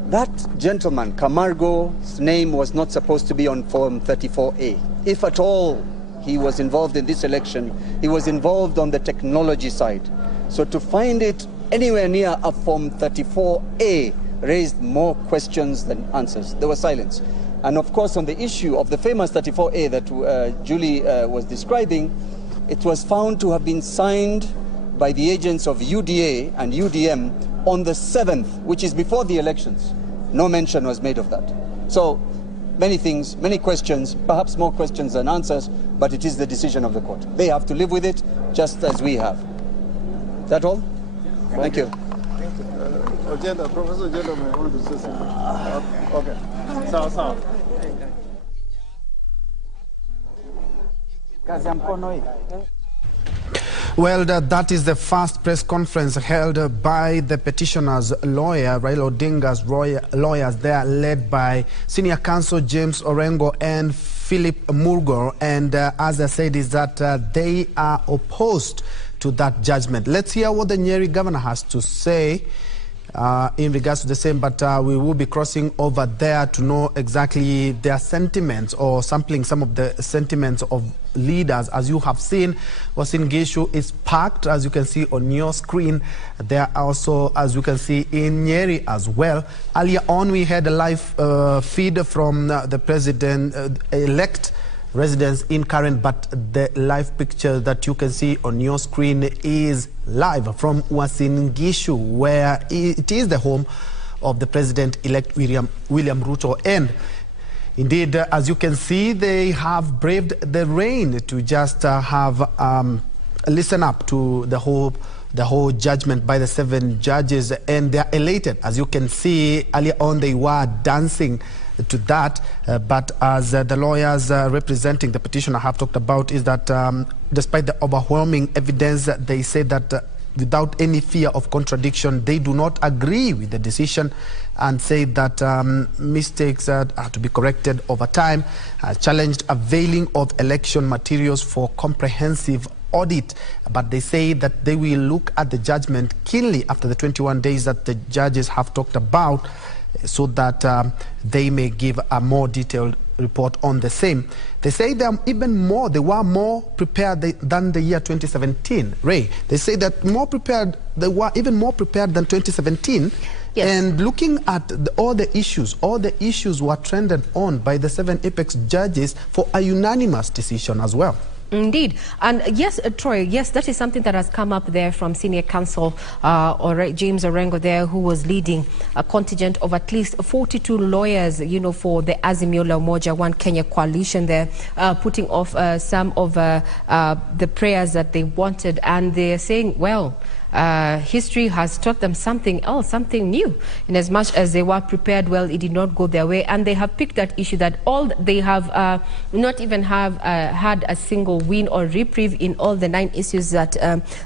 that gentleman, Camargo's name was not supposed to be on Form 34A. If at all he was involved in this election, he was involved on the technology side. So to find it anywhere near a Form 34A raised more questions than answers. There was silence. And of course, on the issue of the famous 34A that Julie was describing, it was found to have been signed by the agents of UDA and UDM on the 7th, which is before the elections. No mention was made of that. So many things, many questions, perhaps more questions than answers, but it is the decision of the court. They have to live with it just as we have. Is that all? Thank you. Professor Agenda may want to say something. Okay. Sawa. Well, that is the first press conference held by the petitioner's lawyer, Raila Odinga's lawyers. They are led by Senior Counsel James Orengo and Philip Murgor. And as I said, is that they are opposed to that judgment. Let's hear what the Nyeri governor has to say in regards to the same, but we will be crossing over there to know exactly their sentiments or sampling some of the sentiments of leaders. As you have seen, Uasin Gishu is packed, as you can see on your screen. There are also, as you can see, in Nyeri as well. Earlier on, we had a live feed from the president-elect residence in Karen, but the live picture that you can see on your screen is live from Uasin Gishu, where it is the home of the president-elect William Ruto. And indeed, as you can see, they have braved the rain to just listen up to the whole judgment by the 7 judges, and they are elated. As you can see, earlier on they were dancing to that, but as the lawyers representing the petitioner have talked about, is that despite the overwhelming evidence, they say that without any fear of contradiction, they do not agree with the decision and say that mistakes are to be corrected over time, challenged availing of election materials for comprehensive audit, but they say that they will look at the judgment keenly after the 21 days that the judges have talked about, so that they may give a more detailed report on the same. They say they were more prepared than the year 2017. Ray, they say that they were even more prepared than 2017. Yes. And looking at all the issues were trended on by the 7 apex judges for a unanimous decision as well. Indeed. And yes, Troy, yes, that is something that has come up there from Senior Counsel James Orengo there, who was leading a contingent of at least 42 lawyers, you know, for the Azimio la Umoja One Kenya coalition there, putting off some of the prayers that they wanted. And they're saying, well, history has taught them something else, something new. In as much as they were prepared, well, it did not go their way, and they have picked that issue that all they have not even have had a single win or reprieve in all the 9 issues that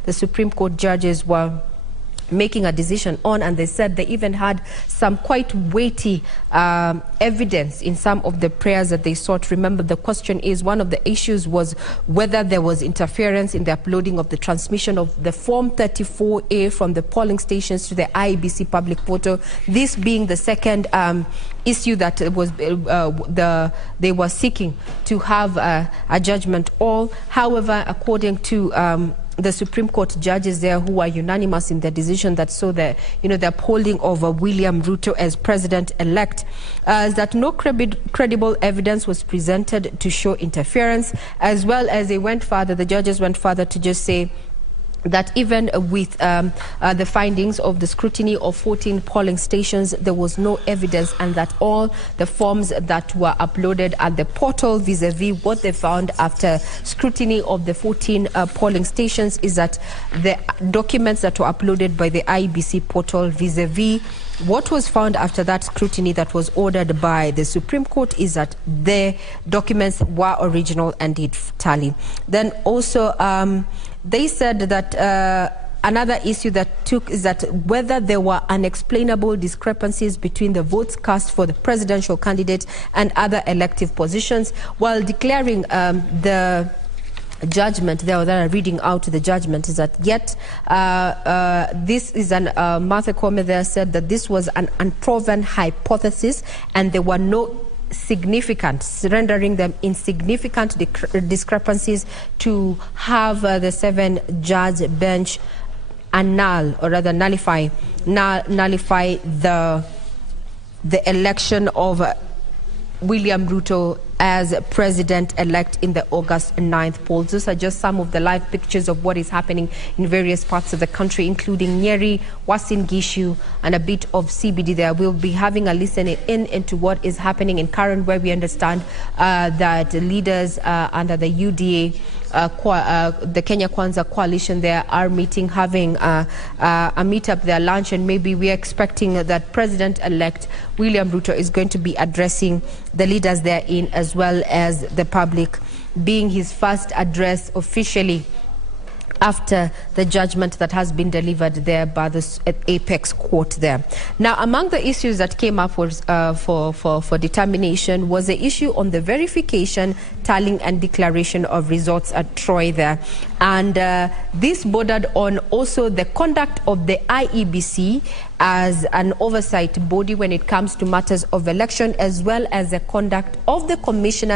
the Supreme Court judges were making a decision on, and they said they even had some quite weighty evidence in some of the prayers that they sought. Remember, the question is, one of the issues was whether there was interference in the uploading of the transmission of the Form 34A from the polling stations to the IEBC public portal, this being the second issue that was they were seeking to have a judgment all. However, according to the Supreme Court judges there, who are unanimous in their decision that saw the upholding of William Ruto as president-elect, that no credible evidence was presented to show interference, as well as the judges went further to just say that even with the findings of the scrutiny of 14 polling stations, there was no evidence, and that all the forms that were uploaded at the portal vis-a-vis what they found after scrutiny of the 14 polling stations is that the documents that were uploaded by the IEBC portal vis-a-vis what was found after that scrutiny that was ordered by the Supreme Court is that the documents were original and did tally. Then also they said that another issue that took is that whether there were unexplainable discrepancies between the votes cast for the presidential candidate and other elective positions, while declaring the judgment there that are reading out the judgment is that yet this is an Martha Koome there said that this was an unproven hypothesis and there were no significant, rendering them insignificant discrepancies to have the 7-judge bench annul or rather nullify the election of William Ruto as president-elect in the August 9th polls. Those are just some of the live pictures of what is happening in various parts of the country, including Nyeri, Uasin Gishu, and a bit of CBD there. We'll be having a listen into what is happening in Karen, where we understand that leaders under the UDA, the Kenya Kwanza coalition there are meeting, having a meetup there, lunch, and maybe we are expecting that President-elect William Ruto is going to be addressing the leaders therein as well as the public, being his first address officially after the judgment that has been delivered there by the Apex Court there. Now, among the issues that came up was, for determination was the issue on the verification, tallying and declaration of results at Troy there. And this bordered on also the conduct of the IEBC as an oversight body when it comes to matters of election, as well as the conduct of the commissioners